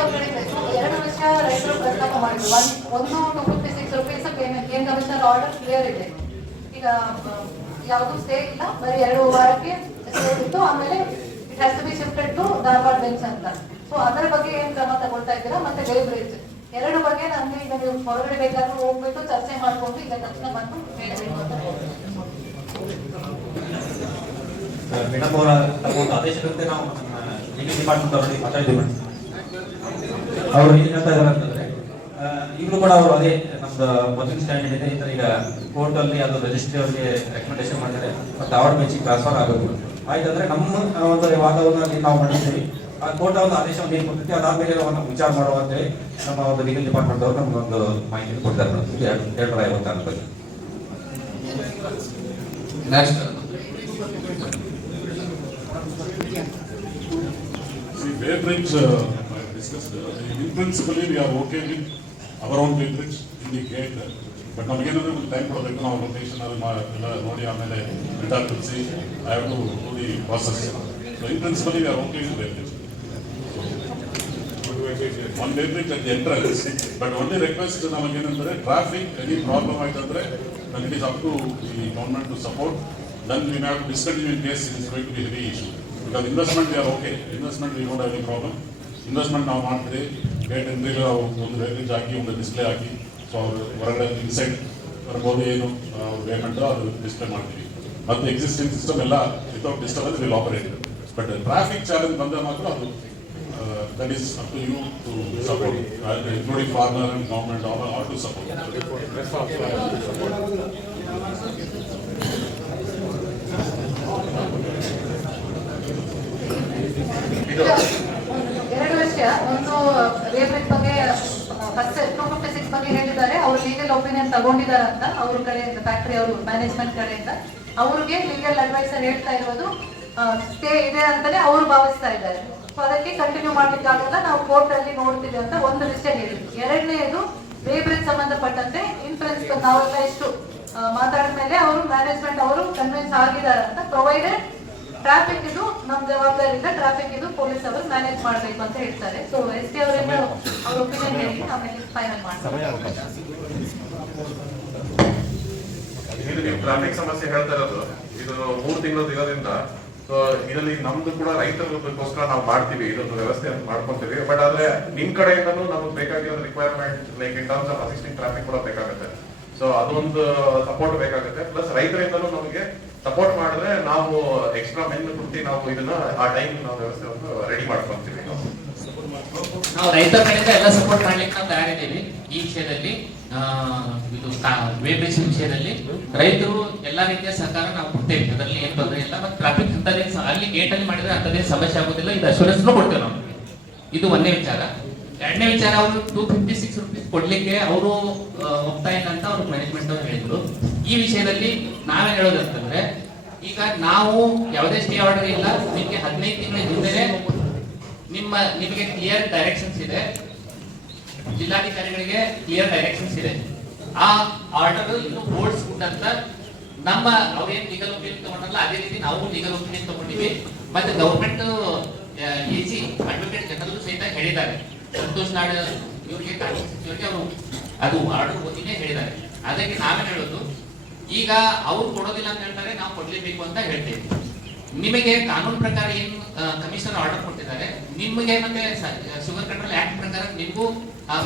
ಅವ್ರ ಕಡೆ 2 ವರ್ಷ ರೈತರು ಪ್ರಸ್ತಾಪ ಮಾಡಿದ್ರು. ಒಂದು 256 ರೂಪೀಸ್ ಕೇಂದ್ರ ಕಮಿಷನರ್ ಆರ್ಡರ್ ಕ್ಲಿಯರ್ ಇದೆ. ಈಗ ಯಾವುದು ಸ್ಟೇ ಇಲ್ಲ, ಬರೀ 2 ವಾರಕ್ಕೆ ಸ್ಟೇ ಇತ್ತು. ಆಮೇಲೆ it has to be shifted to Dharwad bench ಅಂತ. ಸೊ ಅದರ ಬಗ್ಗೆ ಏನ್ ಕ್ರಮ ತಗೊಳ್ತಾ ಇದ್ದೀರಾ? ಮತ್ತೆ ವೇ ಬ್ರಿಡ್ಜ್ 2 ಬಗ್ಗೆ ನಮ್ಗೆ ಈಗ ನೀವು ಹೊರಗಡೆ ಬೇಕಾದ್ರೂ ಹೋಗ್ಬಿಟ್ಟು ಚರ್ಚೆ ಮಾಡ್ಕೊಂಡು ಈಗ ತಕ್ಷಣ ಬಂದು ಹೇಳಬೇಕು ಅಂತ ಮೇಡಮ್ ಅವರ ಆದೇಶದಂತೆ ನಾವು ಲೀಗಲ್ ಡಿಪಾರ್ಟ್ಮೆಂಟ್ ಅವರಲ್ಲಿ ಮಾತಾಡಿದ್ದೀವಿ. ಅವರು ಏನ್ ಹೇಳ್ತಾ ಇದ್ದಾರೆ ಅಂತಂದ್ರೆ, ಈಗಲೂ ಕೂಡ ಅವರು ಅದೇ ನಮ್ದು ಮೊದಲಿನ ಸ್ಟ್ಯಾಂಡ್ ಏನಿದೆ ಈ ತರ ಈಗ ಕೋರ್ಟ್ ಅಲ್ಲಿ ಅದು ರಿಜಿಸ್ಟ್ರಿ ಅವರಿಗೆ ರೆಕಮೆಂಡೇಶನ್ ಮಾಡಿದರೆ ಮತ್ತೆ ಅವರ ಬೆಂಚಿಗೆ ಟ್ರಾನ್ಸ್ಫರ್ ಆಗಬೇಕು. ಆಯ್ತಂದ್ರೆ ನಮ್ಮ ಒಂದು ವಾದವನ್ನ ನಾವು ಮಾಡಿದ್ದೀವಿ. ಆ ಕೋರ್ಟ್ ಒಂದು ಆದೇಶವನ್ನು ಏನು ಕೊಡ್ತೀವಿ ಅದಾದ್ಮೇಲೆ ನಾವು ವಿಚಾರ ಮಾಡುವಂತೆ ನಮ್ಮ ಒಂದು ಲೀಗಲ್ ಡಿಪಾರ್ಟ್ಮೆಂಟ್ ಅವರು ನಮ್ಗೊಂದು ಮಾಹಿತಿ ಕೊಡ್ತಾರೆ. 256 ಬಗ್ಗೆ next Bay Bridge discussed. In principle, we are okay with our own Bay Bridge in the gate. But now again, time for the location Nodi Amele return to see. I have to do the process. So in principle, we are okay with Bay Bridge. One Bay Bridge at the entrance. But only request now again traffic, any problem then it is up to the government to support. Then we may have to discontinue in case it is going to be a heavy issue. Because investment we are okay. Investment we don't have any problem. Investment ನಾವು ಮಾಡ್ತೀವಿ. Gate ಎಂಟ್ರಿಗೆ ಒಂದು ವೇಗೇಜ್ ಹಾಕಿ ಒಂದು display ಹಾಕಿ so ಅವರು ಹೊರಗಡೆ inside ಬರ್ಬೋದು ಏನು payment ಅದು display ಮಾಡ್ತೀವಿ. ಮತ್ತು ಎಕ್ಸಿಸ್ಟಿಂಗ್ ಸಿಸ್ಟಮ್ ಎಲ್ಲ without disturbance will operate. But traffic challenge ಬಂದಾಗ ಮಾತ್ರ ಅದು that is up to you to support, including farmer and government all to support. ಇದು 2 ವರ್ಷ ಒಂದು ವೇ ಬ್ರಿಡ್ಜ್ ಬಗ್ಗೆ ಫಸ್ಟ್ 256 ಬಗ್ಗೆ ಹೇಳಿದ್ದಾರೆ. ಅವರು ಲೀಗಲ್ ಒಪಿನಿಯನ್ ತಗೊಂಡಿದ್ದಾರೆ ಅಂತ ಅವ್ರ ಕಡೆಯಿಂದ, ಫ್ಯಾಕ್ಟರಿ ಅವರು ಮ್ಯಾನೇಜ್ಮೆಂಟ್ ಕಡೆಯಿಂದ ಅವ್ರಿಗೆ ಲೀಗಲ್ ಅಡ್ವೈಸರ್ ಹೇಳ್ತಾ ಇರೋದು ಸ್ಟೇ ಇದೆ ಅಂತಾನೆ ಅವ್ರು ಭಾವಿಸ್ತಾ ಇದ್ದಾರೆ. ಸೊ ಅದಕ್ಕೆ ಕಂಟಿನ್ಯೂ ಮಾಡ್ಲಿಕ್ಕಾಗಲ್ಲ, ನಾವು ಕೋರ್ಟ್ ಅಲ್ಲಿ ನೋಡ್ತೀವಿ ಅಂತ ಒಂದು ವಿಷಯ ಹೇಳಿದ್ರು. 2ನೇದು ವೇ ಬ್ರಿಡ್ಜ್ ಸಂಬಂಧಪಟ್ಟಂತೆ ಇನ್ ಪ್ರಿನ್ಸಿಪಲ್ ನಾವೆಲ್ಲ ಇಷ್ಟು ಮಾತಾಡಿದ್ಮೇಲೆ ಅವರು ಮ್ಯಾನೇಜ್ಮೆಂಟ್ ಅವರು ಕನ್ವಿನ್ಸ್ ಆಗಿದ್ದಾರೆ ಅಂತ. ಪ್ರೊವೈಡೆಡ್ ಟ್ರಾಫಿಕ್ ಇದು ನಮ್ಮ ಜವಾಬ್ದಾರಿ ಇಲ್ಲ, ಟ್ರಾಫಿಕ್ ಇದು ಪೊಲೀಸ್ ಅವರು ಮ್ಯಾನೇಜ್ ಮಾಡಬೇಕು ಅಂತ ಹೇಳ್ತಾರೆ. ಸೊ ಎಸ್ ಟಿ ಅವರಿಂದ ಅವ್ರ ಒಪಿನಿಯನ್ ಹೇಳಿ ಆಮೇಲೆ ಫೈನಲ್ ಮಾಡ್ತಾರೆ. ಟ್ರಾಫಿಕ್ ಸಮಸ್ಯೆ ಹೇಳ್ತಾ ಇರೋದು ಇದು 3 ತಿಂಗಳು ಇರೋದ್ರಿಂದ ಸೊ ಇದರಲ್ಲಿ ನಮ್ದು ಕೂಡ ರೈತರಿಗೋಸ್ಕರ ನಾವು ಮಾಡ್ತೀವಿ, ಇದೊಂದು ವ್ಯವಸ್ಥೆ ಅಂತ ಮಾಡ್ಕೊಂತೀವಿ. ಬಟ್ ಆದ್ರೆ ನಿಮ್ ಕಡೆಯಿಂದನೂ ನಮಗೆ ಬೇಕಾಗಿರೋ requirement like in terms of assisting traffic ಕೂಡ ಬೇಕಾಗುತ್ತೆ. ಸೊ ಅದೊಂದು ಸಪೋರ್ಟ್ ಬೇಕಾಗುತ್ತೆ. ಪ್ಲಸ್ ರೈತರಿಂದನೂ ನಮಗೆ ಸಪೋರ್ಟ್ ಮಾಡಿದ್ರೆ ನಾವು ಎಕ್ಸ್ಟ್ರಾ ಮೆನ್ ಕೊಡ್ತಿ ನಾವು ಇದನ್ನ ಆ ಟೈಮ್ ನಾವು ವ್ಯವಸ್ಥೆ ರೆಡಿ ಮಾಡ್ಕೊಂತೀವಿ. ನಾವು ರೈತರ ಕಡೆಯಿಂದ ಎಲ್ಲ ಸಪೋರ್ಟ್ ಮಾಡ್ಲಿಕ್ಕೆ ನಾವು ತಯಾರಿದ್ದೀವಿ. ಈ ವಿಷಯದಲ್ಲಿ ಇದು ವೇ ಬ್ರಿಡ್ಜ್ ವಿಷಯದಲ್ಲಿ ರೈತರು ಎಲ್ಲಾ ರೀತಿಯ ಸಹಕಾರ ನಾವು ಕೊಡ್ತೇವೆ, ಅದರಲ್ಲಿ ಏನ್ ತೊಂದರೆ ಇಲ್ಲ. ಮತ್ತೆ ಟ್ರಾಫಿಕ್ ಅಂತದೇ ಅಲ್ಲಿ ಗೇಟ್ ಅಲ್ಲಿ ಮಾಡಿದ್ರೆ ಅಂತದೇ ಸಮಸ್ಯೆ ಆಗೋದಿಲ್ಲ, ಇದು ಅಶ್ಯೂರೆನ್ಸ್ ಕೊಡ್ತೇವೆ ನಾವು. ಇದು ಒಂದೇ ವಿಚಾರ. 2ನೇ ವಿಚಾರ, ಅವರು 256 ರೂಪೀಸ್ ಕೊಡ್ಲಿಕ್ಕೆ ಅವರು ಹೋಗ್ತಾ ಇಲ್ಲ ಅಂತ ಅವ್ರ ಮ್ಯಾನೇಜ್ಮೆಂಟ್ ಅವರು ಹೇಳಿದ್ರು. ಈ ವಿಷಯದಲ್ಲಿ ನಾವೇನ್ ಹೇಳೋದಂತಂದ್ರೆ, ಈಗ ನಾವು ಯಾವುದೇ ಸ್ಟೇ ಆರ್ಡರ್ ಇಲ್ಲ, ನಿಮಗೆ 15 ತಿಂಗಳ ಹಿಂದೆ ನಿಮಗೆ ಕ್ಲಿಯರ್ ಡೈರೆಕ್ಷನ್ಸ್ ಇದೆ, ಜಿಲ್ಲಾಧಿಕಾರಿಗಳಿಗೆ ಕ್ಲಿಯರ್ ಡೈರೆಕ್ಷನ್ಸ್ ಇದೆ. ಆ ಆರ್ಡರ್ ಇನ್ನು ಬೋರ್ಡ್ಸ್ ಅಂತ ನಮ್ಮ ಅವ್ರೇನ್ ಲೀಗಲ್ ಒಪಿನಿಯನ್ ತಗೊಂಡಲ್ಲ ಅದೇ ರೀತಿ ನಾವು ಲೀಗಲ್ ಒಪಿನಿಯನ್ ತಗೊಂಡಿವಿ. ಮತ್ತೆ ಗವರ್ಮೆಂಟ್ ಎಸಿ ಅಡ್ವೊಕೇಟ್ ಜನರಲ್ ಸಹಿತ ಹೇಳಿದ್ದಾರೆ, ಸಂತೋಷ್ ನಾಡ್ ಇವರಿಗೆ ಕಾನೂನು ಸಚಿವರಿಗೆ ಅವರು ಅದು ಆರ್ಡರ್ ಓದಿನೇ ಹೇಳಿದ್ದಾರೆ. ಅದಕ್ಕೆ ನಾವೇನ್ ಹೇಳೋದು, ಈಗ ಅವ್ರು ಕೊಡೋದಿಲ್ಲ ಅಂತ ಹೇಳ್ತಾರೆ, ನಾವು ಕೊಡ್ಲೇಬೇಕು ಅಂತ ಹೇಳ್ತೇವೆ. ನಿಮಗೆ ಕಾನೂನು ಪ್ರಕಾರ ಏನು ಕಮಿಷನರ್ ಆರ್ಡರ್ ಕೊಟ್ಟಿದ್ದಾರೆ, ನಿಮಗೆ ಮತ್ತೆ ಶುಗರ್ ಕಂಟ್ರೋಲ್ ಆಕ್ಟ್ ಪ್ರಕಾರ ನಿಮಗೂ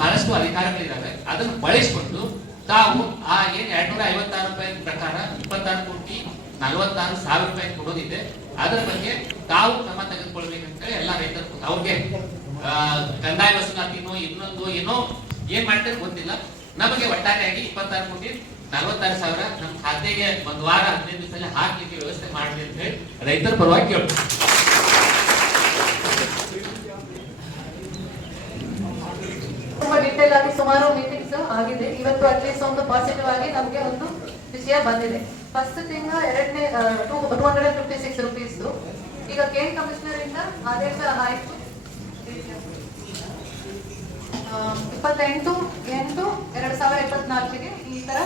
ಬಹಳಷ್ಟು ಅಧಿಕಾರಗಳಿದ್ದಾವೆ. ಅದನ್ನು ಬಳಸಿಕೊಂಡು ತಾವು ಆ ಏನ್ 256 ರೂಪಾಯಿ ಪ್ರಕಾರ 26,46,00,000 ಕೊಡೋದಿದೆ, ಅದರ ಬಗ್ಗೆ ತಾವು ಕ್ರಮ ತೆಗೆದುಕೊಳ್ಬೇಕಂತೇಳಿ ಎಲ್ಲ ರೈತರು ಅವ್ರಿಗೆ ಕಂದಾಯ ವಸೂಲಾತಿನೋ ಇನ್ನೊಂದು ಏನೋ ಏನ್ ಮಾಡ್ತಾರೆ ಗೊತ್ತಿಲ್ಲ, ನಮಗೆ ಒಟ್ಟಾರೆಯಾಗಿ 26,46,00,000 ನಮ್ಮ ಖಾತೆಗೆ 1 ವಾರ 15 ದಿವಸದಲ್ಲಿ ಹಾಕ್ಲಿಕ್ಕೆ ವ್ಯವಸ್ಥೆ ಮಾಡಲಿ ಅಂತ ಹೇಳಿ ರೈತರ ಪರವಾಗಿ ಕೇಳ್ತಾರೆ. ತುಂಬಾ ಡೀಟೇಲ್ ಆಗಿ ಸುಮಾರು ಮೀಟಿಂಗ್ಸ್ ಆಗಿದೆ. ಇವತ್ತು ಅಟ್ಲೀಸ್ಟ್ ಒಂದು ಪಾಸಿಟಿವ್ ಆಗಿ ನಮಗೆ ಒಂದು ವಿಷಯ ಬಂದಿದೆ. ಫಸ್ಟ್ ತಿಂಗ್ 256 ರೂಪೀಸ್. ಈಗ ಕೇಂದ್ರ ಕಮಿಷನರ್ ಇಂದ ಆದೇಶ ಆಯಿತು 28/8/2024 ಈ ತರ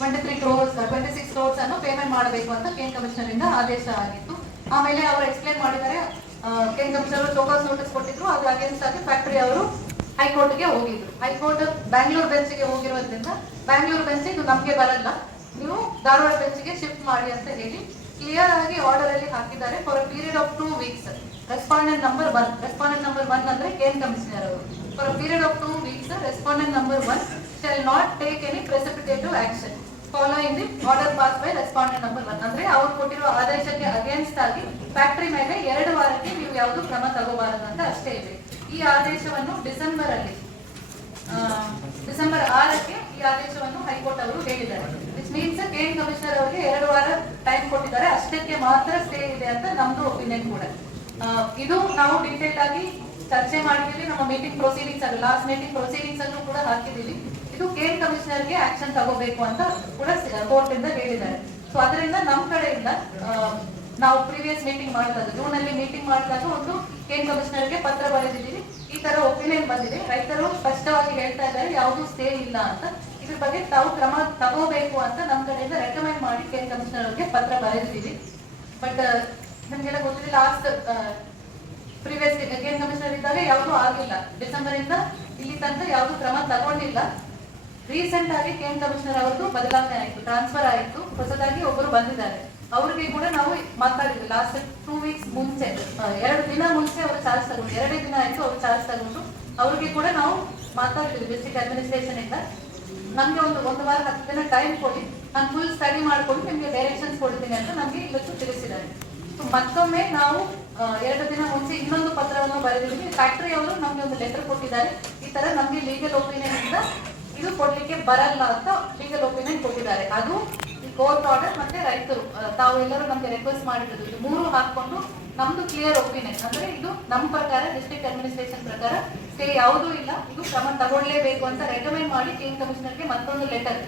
26 crores ಅನ್ನು ಪೇಮೆಂಟ್ ಮಾಡಬೇಕು ಅಂತ ಕೇಂದ್ರ ಕಮಿಷನರ್ ಇಂದ ಆದೇಶ ಆಗಿತ್ತು. ಆಮೇಲೆ ಅವರು ಎಕ್ಸ್ಪ್ಲೇನ್ ಮಾಡಿದ್ದಾರೆ ಕೆನ್ ಕಮಿಷನರ್ ಚೋಕಾಸ್ ನೋಟಿಸ್ ಕೊಟ್ಟಿದ್ರು. ಅದ್ರ ಅಗೇನ್ಸ್ಟ್ ಆಗಿ ಫ್ಯಾಕ್ಟರಿ ಅವರು ಹೈಕೋರ್ಟ್ಗೆ ಹೋಗಿದ್ರು. ಹೈಕೋರ್ಟ್ ಬ್ಯಾಂಗ್ಳೂರ್ ಬೆಂಚ್ಗೆ ಹೋಗಿರೋದ್ರಿಂದ ಬ್ಯಾಂಗ್ಳೂರ್ ಬೆಂಚ್ ಇದು ನಮ್ಗೆ ಬರಲ್ಲ, ನೀವು ಧಾರವಾಡ ಬೆಂಚ್ಗೆ ಶಿಫ್ಟ್ ಮಾಡಿ ಅಂತ ಹೇಳಿ ಕ್ಲಿಯರ್ ಆಗಿ ಆರ್ಡರ್ ಅಲ್ಲಿ ಹಾಕಿದ್ದಾರೆ. For a period of 2 weeks respondent number 1 ಅಂದ್ರೆ ಕೇನ್ ಕಮಿಷನರ್ ಅವರು for a period of 2 weeks respondent number 1 shall not take any precipitative action following the order passed by respondent number 1. ಅಂದ್ರೆ ಅವ್ರು ಕೊಟ್ಟಿರುವ ಆದೇಶಕ್ಕೆ against ಆಗಿ factory ಮೇಲೆ 2 ವಾರಕ್ಕೆ ನೀವು ಯಾವುದು ಕ್ರಮ ತಗೋಬಾರದು ಅಂತ ಅಷ್ಟೇ ಇದೆ. ಈ ಆದೇಶವನ್ನು ಡಿಸೆಂಬರ್ 6ಕ್ಕೆ ಈ ಆದೇಶವನ್ನು ಹೈಕೋರ್ಟ್ ಅವರು ಹೇಳಿದ್ದಾರೆ. ವಿಚ್ ಮೀನ್ಸ್ ಕೇನ್ ಕಮಿಷನರ್ ಅವರಿಗೆ 2 ವಾರ ಟೈಮ್ ಕೊಟ್ಟಿದ್ದಾರೆ, ಅಷ್ಟಕ್ಕೆ ಮಾತ್ರ ಸ್ಟೇ ಇದೆ ಅಂತ ನಮ್ದು ಒಪಿನಿಯನ್ ಕೂಡ. ಇದು ನಾವು ಡೀಟೇಲ್ ಆಗಿ ಚರ್ಚೆ ಮಾಡಿದೀವಿ ನಮ್ಮ ಮೀಟಿಂಗ್ ಪ್ರೊಸೀಡಿಂಗ್ಸ್ ಅಲ್ಲೂ, ಲಾಸ್ಟ್ ಮೀಟಿಂಗ್ ಪ್ರೊಸೀಡಿಂಗ್ಸ್ ಅಲ್ಲೂ ಕೂಡ ಹಾಕಿದೀವಿ. ಇದು ಕೇನ್ ಕಮಿಷನರ್ಗೆ ಆಕ್ಷನ್ ತಗೋಬೇಕು ಅಂತ ಕೂಡ ಕೋರ್ಟ್ ಇಂದ ಹೇಳಿದ್ದಾರೆ. ಸೊ ಅದರಿಂದ ನಮ್ಮ ಕಡೆಯಿಂದ ನಾವು ಪ್ರೀವಿಯಸ್ ಮೀಟಿಂಗ್ ಮಾಡಿದಾಗ ಜೂನ್ ಅಲ್ಲಿ ಮೀಟಿಂಗ್ ಮಾಡಿದಾಗ ಒಂದು ಕೇನ್ ಕಮಿಷನರ್ಗೆ ಪತ್ರ ಬರೆದಿದ್ದೀವಿ. ಈ ತರ ಒಪಿನಿಯನ್ ಬಂದಿದೆ, ರೈತರು ಸ್ಪಷ್ಟವಾಗಿ ಹೇಳ್ತಾ ಇದ್ದಾರೆ ಯಾವುದು ಸ್ಟೇ ಇಲ್ಲ ಅಂತ, ಇದ್ರ ಬಗ್ಗೆ ತಾವು ಕ್ರಮ ತಗೋಬೇಕು ಅಂತ ನಮ್ಮ ಕಡೆಯಿಂದ ರೆಕಮೆಂಡ್ ಮಾಡಿ ಕೇನ್ ಕಮಿಷನರ್ ಅವರಿಗೆ ಪತ್ರ ಬರೆದಿದ್ದೀವಿ. ಬಟ್ ನಮ್ಗೆಲ್ಲ ಗೊತ್ತಿಲ್ಲ, ಲಾಸ್ಟ್ ಪ್ರೀವಿಯಸ್ ಕೇನ್ ಕಮಿಷನರ್ ಇದ್ದಾಗ ಯಾವುದು ಆಗಿಲ್ಲ, ಡಿಸೆಂಬರ್ ಇಂದ ಇಲ್ಲಿ ತನಕ ಯಾವುದು ಕ್ರಮ ತಗೊಂಡಿಲ್ಲ. ರೀಸೆಂಟ್ ಆಗಿ ಕೇನ್ ಕಮಿಷನರ್ ಅವರದ್ದು ಬದಲಾವಣೆ ಆಯಿತು, ಟ್ರಾನ್ಸ್ಫರ್ ಆಯಿತು, ಹೊಸದಾಗಿ ಒಬ್ಬರು ಬಂದಿದ್ದಾರೆ. ಅವ್ರಿಗೆ ಕೂಡ ನಾವು ಮಾತಾಡಿದ್ವಿ ಲಾಸ್ಟ್ 2 weeks ಮುಂಚೆ, 2 ದಿನ ಮುಂಚೆ ಅವರು ಚಾರ್ಜ್ ತಗೊಂಡು, 2 ದಿನ ಆಯ್ತು ಅವರು ಚಾರ್ಜ್ ತಗೊಂಡು. ಅವ್ರಿಗೆ ಕೂಡ ನಾವು ಮಾತಾಡ್ತಿದ್ವಿ ಡಿಸ್ಟ್ರಿಕ್ಟ್ ಅಡ್ಮಿನಿಸ್ಟ್ರೇಷನ್ ಇಂದ, ನಮ್ಗೆ ಒಂದು ವಾರ 10 ದಿನ ಟೈಮ್ ಕೊಡಿ, ನಾನು ಫುಲ್ ಸ್ಟಡಿ ಮಾಡ್ಕೊಂಡು ನಿಮ್ಗೆ ಡೈರೆಕ್ಷನ್ಸ್ ಕೊಡ್ತೀನಿ ಅಂತ ನಮ್ಗೆ ಇವತ್ತು ತಿಳಿಸಿದ್ದಾರೆ. ಸೊ ಮತ್ತೊಮ್ಮೆ ನಾವು 2 ದಿನ ಮುಂಚೆ ಇನ್ನೊಂದು ಪತ್ರವನ್ನು ಬರೆದಿದ್ದೀವಿ. ಫ್ಯಾಕ್ಟರಿ ಅವರು ನಮ್ಗೆ ಒಂದು ಲೆಟರ್ ಕೊಟ್ಟಿದ್ದಾರೆ, ಈ ತರ ನಮ್ಗೆ ಲೀಗಲ್ ಒಪಿನಿಯನ್ ಇಂದ ಇದು ಕೊಡ್ಲಿಕ್ಕೆ ಬರಲ್ಲ ಅಂತ ಲೀಗಲ್ ಒಪಿನಿಯನ್ ಕೊಟ್ಟಿದ್ದಾರೆ. ಅದು ಈ ಕೋರ್ಟ್ ಆರ್ಡರ್ ಮತ್ತೆ ರೈತರು ತಾವು ಎಲ್ಲರೂ ನಮ್ಗೆ ರಿಕ್ವೆಸ್ಟ್ ಮಾಡಿರೋದು, ಇದು 3 ಹಾಕೊಂಡು ನಮ್ದು ಕ್ಲಿಯರ್ ಒಪಿನಿಯನ್ ಅಂದ್ರೆ ಇದು ನಮ್ಮ ಪ್ರಕಾರ ಡಿಸ್ಟ್ರಿಕ್ಟ್ ಅಡ್ಮಿನಿಸ್ಟ್ರೇಷನ್ ಪ್ರಕಾರ ಸ್ಟೇ ಯಾವುದೂ ಇಲ್ಲ, ಇದು ಕ್ರಮ ತಗೊಳ್ಳೇಬೇಕು ಅಂತ ರೆಕಮೆಂಡ್ ಮಾಡಿ ಕೇನ್ ಕಮಿಷನರ್ಗೆ ಮತ್ತೊಂದು ಲೆಟರ್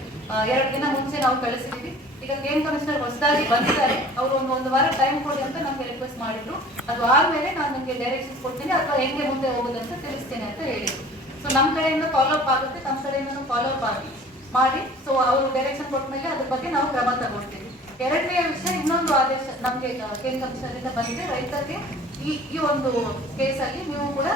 2 ದಿನ ಮುಂಚೆ ನಾವು ಕಳಿಸಿದೀವಿ. ಈಗ ಕೇನ್ ಕಮಿಷನರ್ ಹೊಸದಾಗಿ ಬಂದಿದ್ದಾರೆ, ಅವರು ಒಂದು ವಾರ ಟೈಮ್ ಕೊಡಿ ಅಂತ ನಮ್ಗೆ ರಿಕ್ವೆಸ್ಟ್ ಮಾಡಿದ್ರು. ಅದು ಆದ್ಮೇಲೆ ನಾನು ನಿಮ್ಗೆ ಡೈರೆಕ್ಷನ್ಸ್ ಕೊಡ್ತೀನಿ ಅಥವಾ ಹೆಂಗೆ ಮುಂದೆ ಹೋಗೋದಂತ ತಿಳಿಸ್ತೇನೆ ಅಂತ ಹೇಳಿದ್ರು. ಸೊ ನಮ್ಮ ಕಡೆಯಿಂದ ಫಾಲೋ ಅಪ್ ಆಗುತ್ತೆ, ನಮ್ಮ ಕಡೆಯಿಂದ ಫಾಲೋ ಅಪ್ ಮಾಡಿ ಸೊ ಅವರು ಡೈರೆಕ್ಷನ್ ಕೊಟ್ಟ ಮೇಲೆ ಅದ್ರ ಬಗ್ಗೆ ನಾವು ಕ್ರಮ ತಗೊಳ್ತೀವಿ. 2ನೇ ವಿಷಯ, ಇನ್ನೊಂದು ಆದೇಶ ನಮ್ಗೆ ಕೇನ್ ಕಮಿಷನರ್ ಇಂದ ಬಂದಿದೆ, ರೈತರಿಗೆ ಈ ಒಂದು ಕೇಸಲ್ಲಿ ನೀವು ಕೂಡ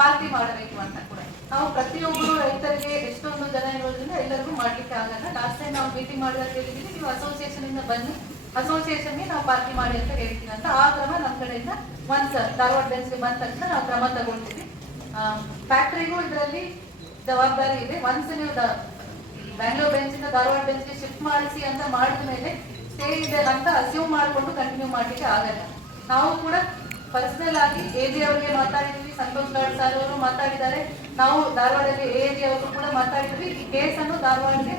ಪಾರ್ಟಿ ಮಾಡಬೇಕು ಅಂತ ಕೂಡ. ನಾವು ಪ್ರತಿಯೊಬ್ಬರು ರೈತರಿಗೆ ಎಷ್ಟೊಂದು ಜನ ಇರೋದ್ರಿಂದ ಎಲ್ಲರಿಗೂ ಮಾಡ್ಲಿಕ್ಕೆ ಆಗಲ್ಲ. ಲಾಸ್ಟ್ ಟೈಮ್ ನಾವು ಮೀಟಿಂಗ್ ಮಾಡಿದಾಗ ಹೇಳಿದೀವಿ, ನೀವು ಅಸೋಸಿಯೇಷನ್ ಇಂದ ಬನ್ನಿ, ಅಸೋಸಿಯೇಷನ್ಗೆ ನಾವು ಪಾರ್ಟಿ ಮಾಡಿ ಅಂತ ಹೇಳ್ತೀವಿ ಅಂತ. ಆ ಕ್ರಮ ನಮ್ಮ ಕಡೆಯಿಂದ ಒನ್ಸ್ ಧಾರವಾಡ ಬೆಂಚ್ಗೆ ಬಂದ ತಕ್ಷಣ ನಾವು ಕ್ರಮ ತಗೊಳ್ತೀವಿ. ಫ್ಯಾಕ್ಟರಿಗೂ ಇದರಲ್ಲಿ ಜವಾಬ್ದಾರಿ ಇದೆ. ಒನ್ಸ್ ನೀವು ಬ್ಯಾಂಗ್ಳೂರ್ ಬೆಂಚ್ ಇಂದ ಧಾರವಾಡ ಬೆಂಚ್ಗೆ ಶಿಫ್ಟ್ ಮಾಡಿಸಿ ಅಂತ ಮಾಡಿದ ಮೇಲೆ ಸ್ಟೇ ಇದೆ ಅಂತ ಅಸ್ಯೂಮ್ ಮಾಡಿಕೊಂಡು ಕಂಟಿನ್ಯೂ ಮಾಡ್ಲಿಕ್ಕೆ ಆಗಲ್ಲ. ನಾವು ಕೂಡ ಪರ್ಸನಲ್ ಆಗಿ ಎಜಿ ಅವರಿಗೆ ಮಾತಾಡಿದ್ವಿ, ಸಂತೋಷ್ ಲಾಡ್ ಸರ್ ಅವರು ಮಾತಾಡಿದ್ದಾರೆ, ನಾವು ಧಾರವಾಡದಲ್ಲಿ ಎಜಿ ಅವರು ಕೂಡ ಮಾತಾಡಿದ್ವಿ. ಈ ಕೇಸ್ ಅನ್ನು ಧಾರವಾಡಗೆ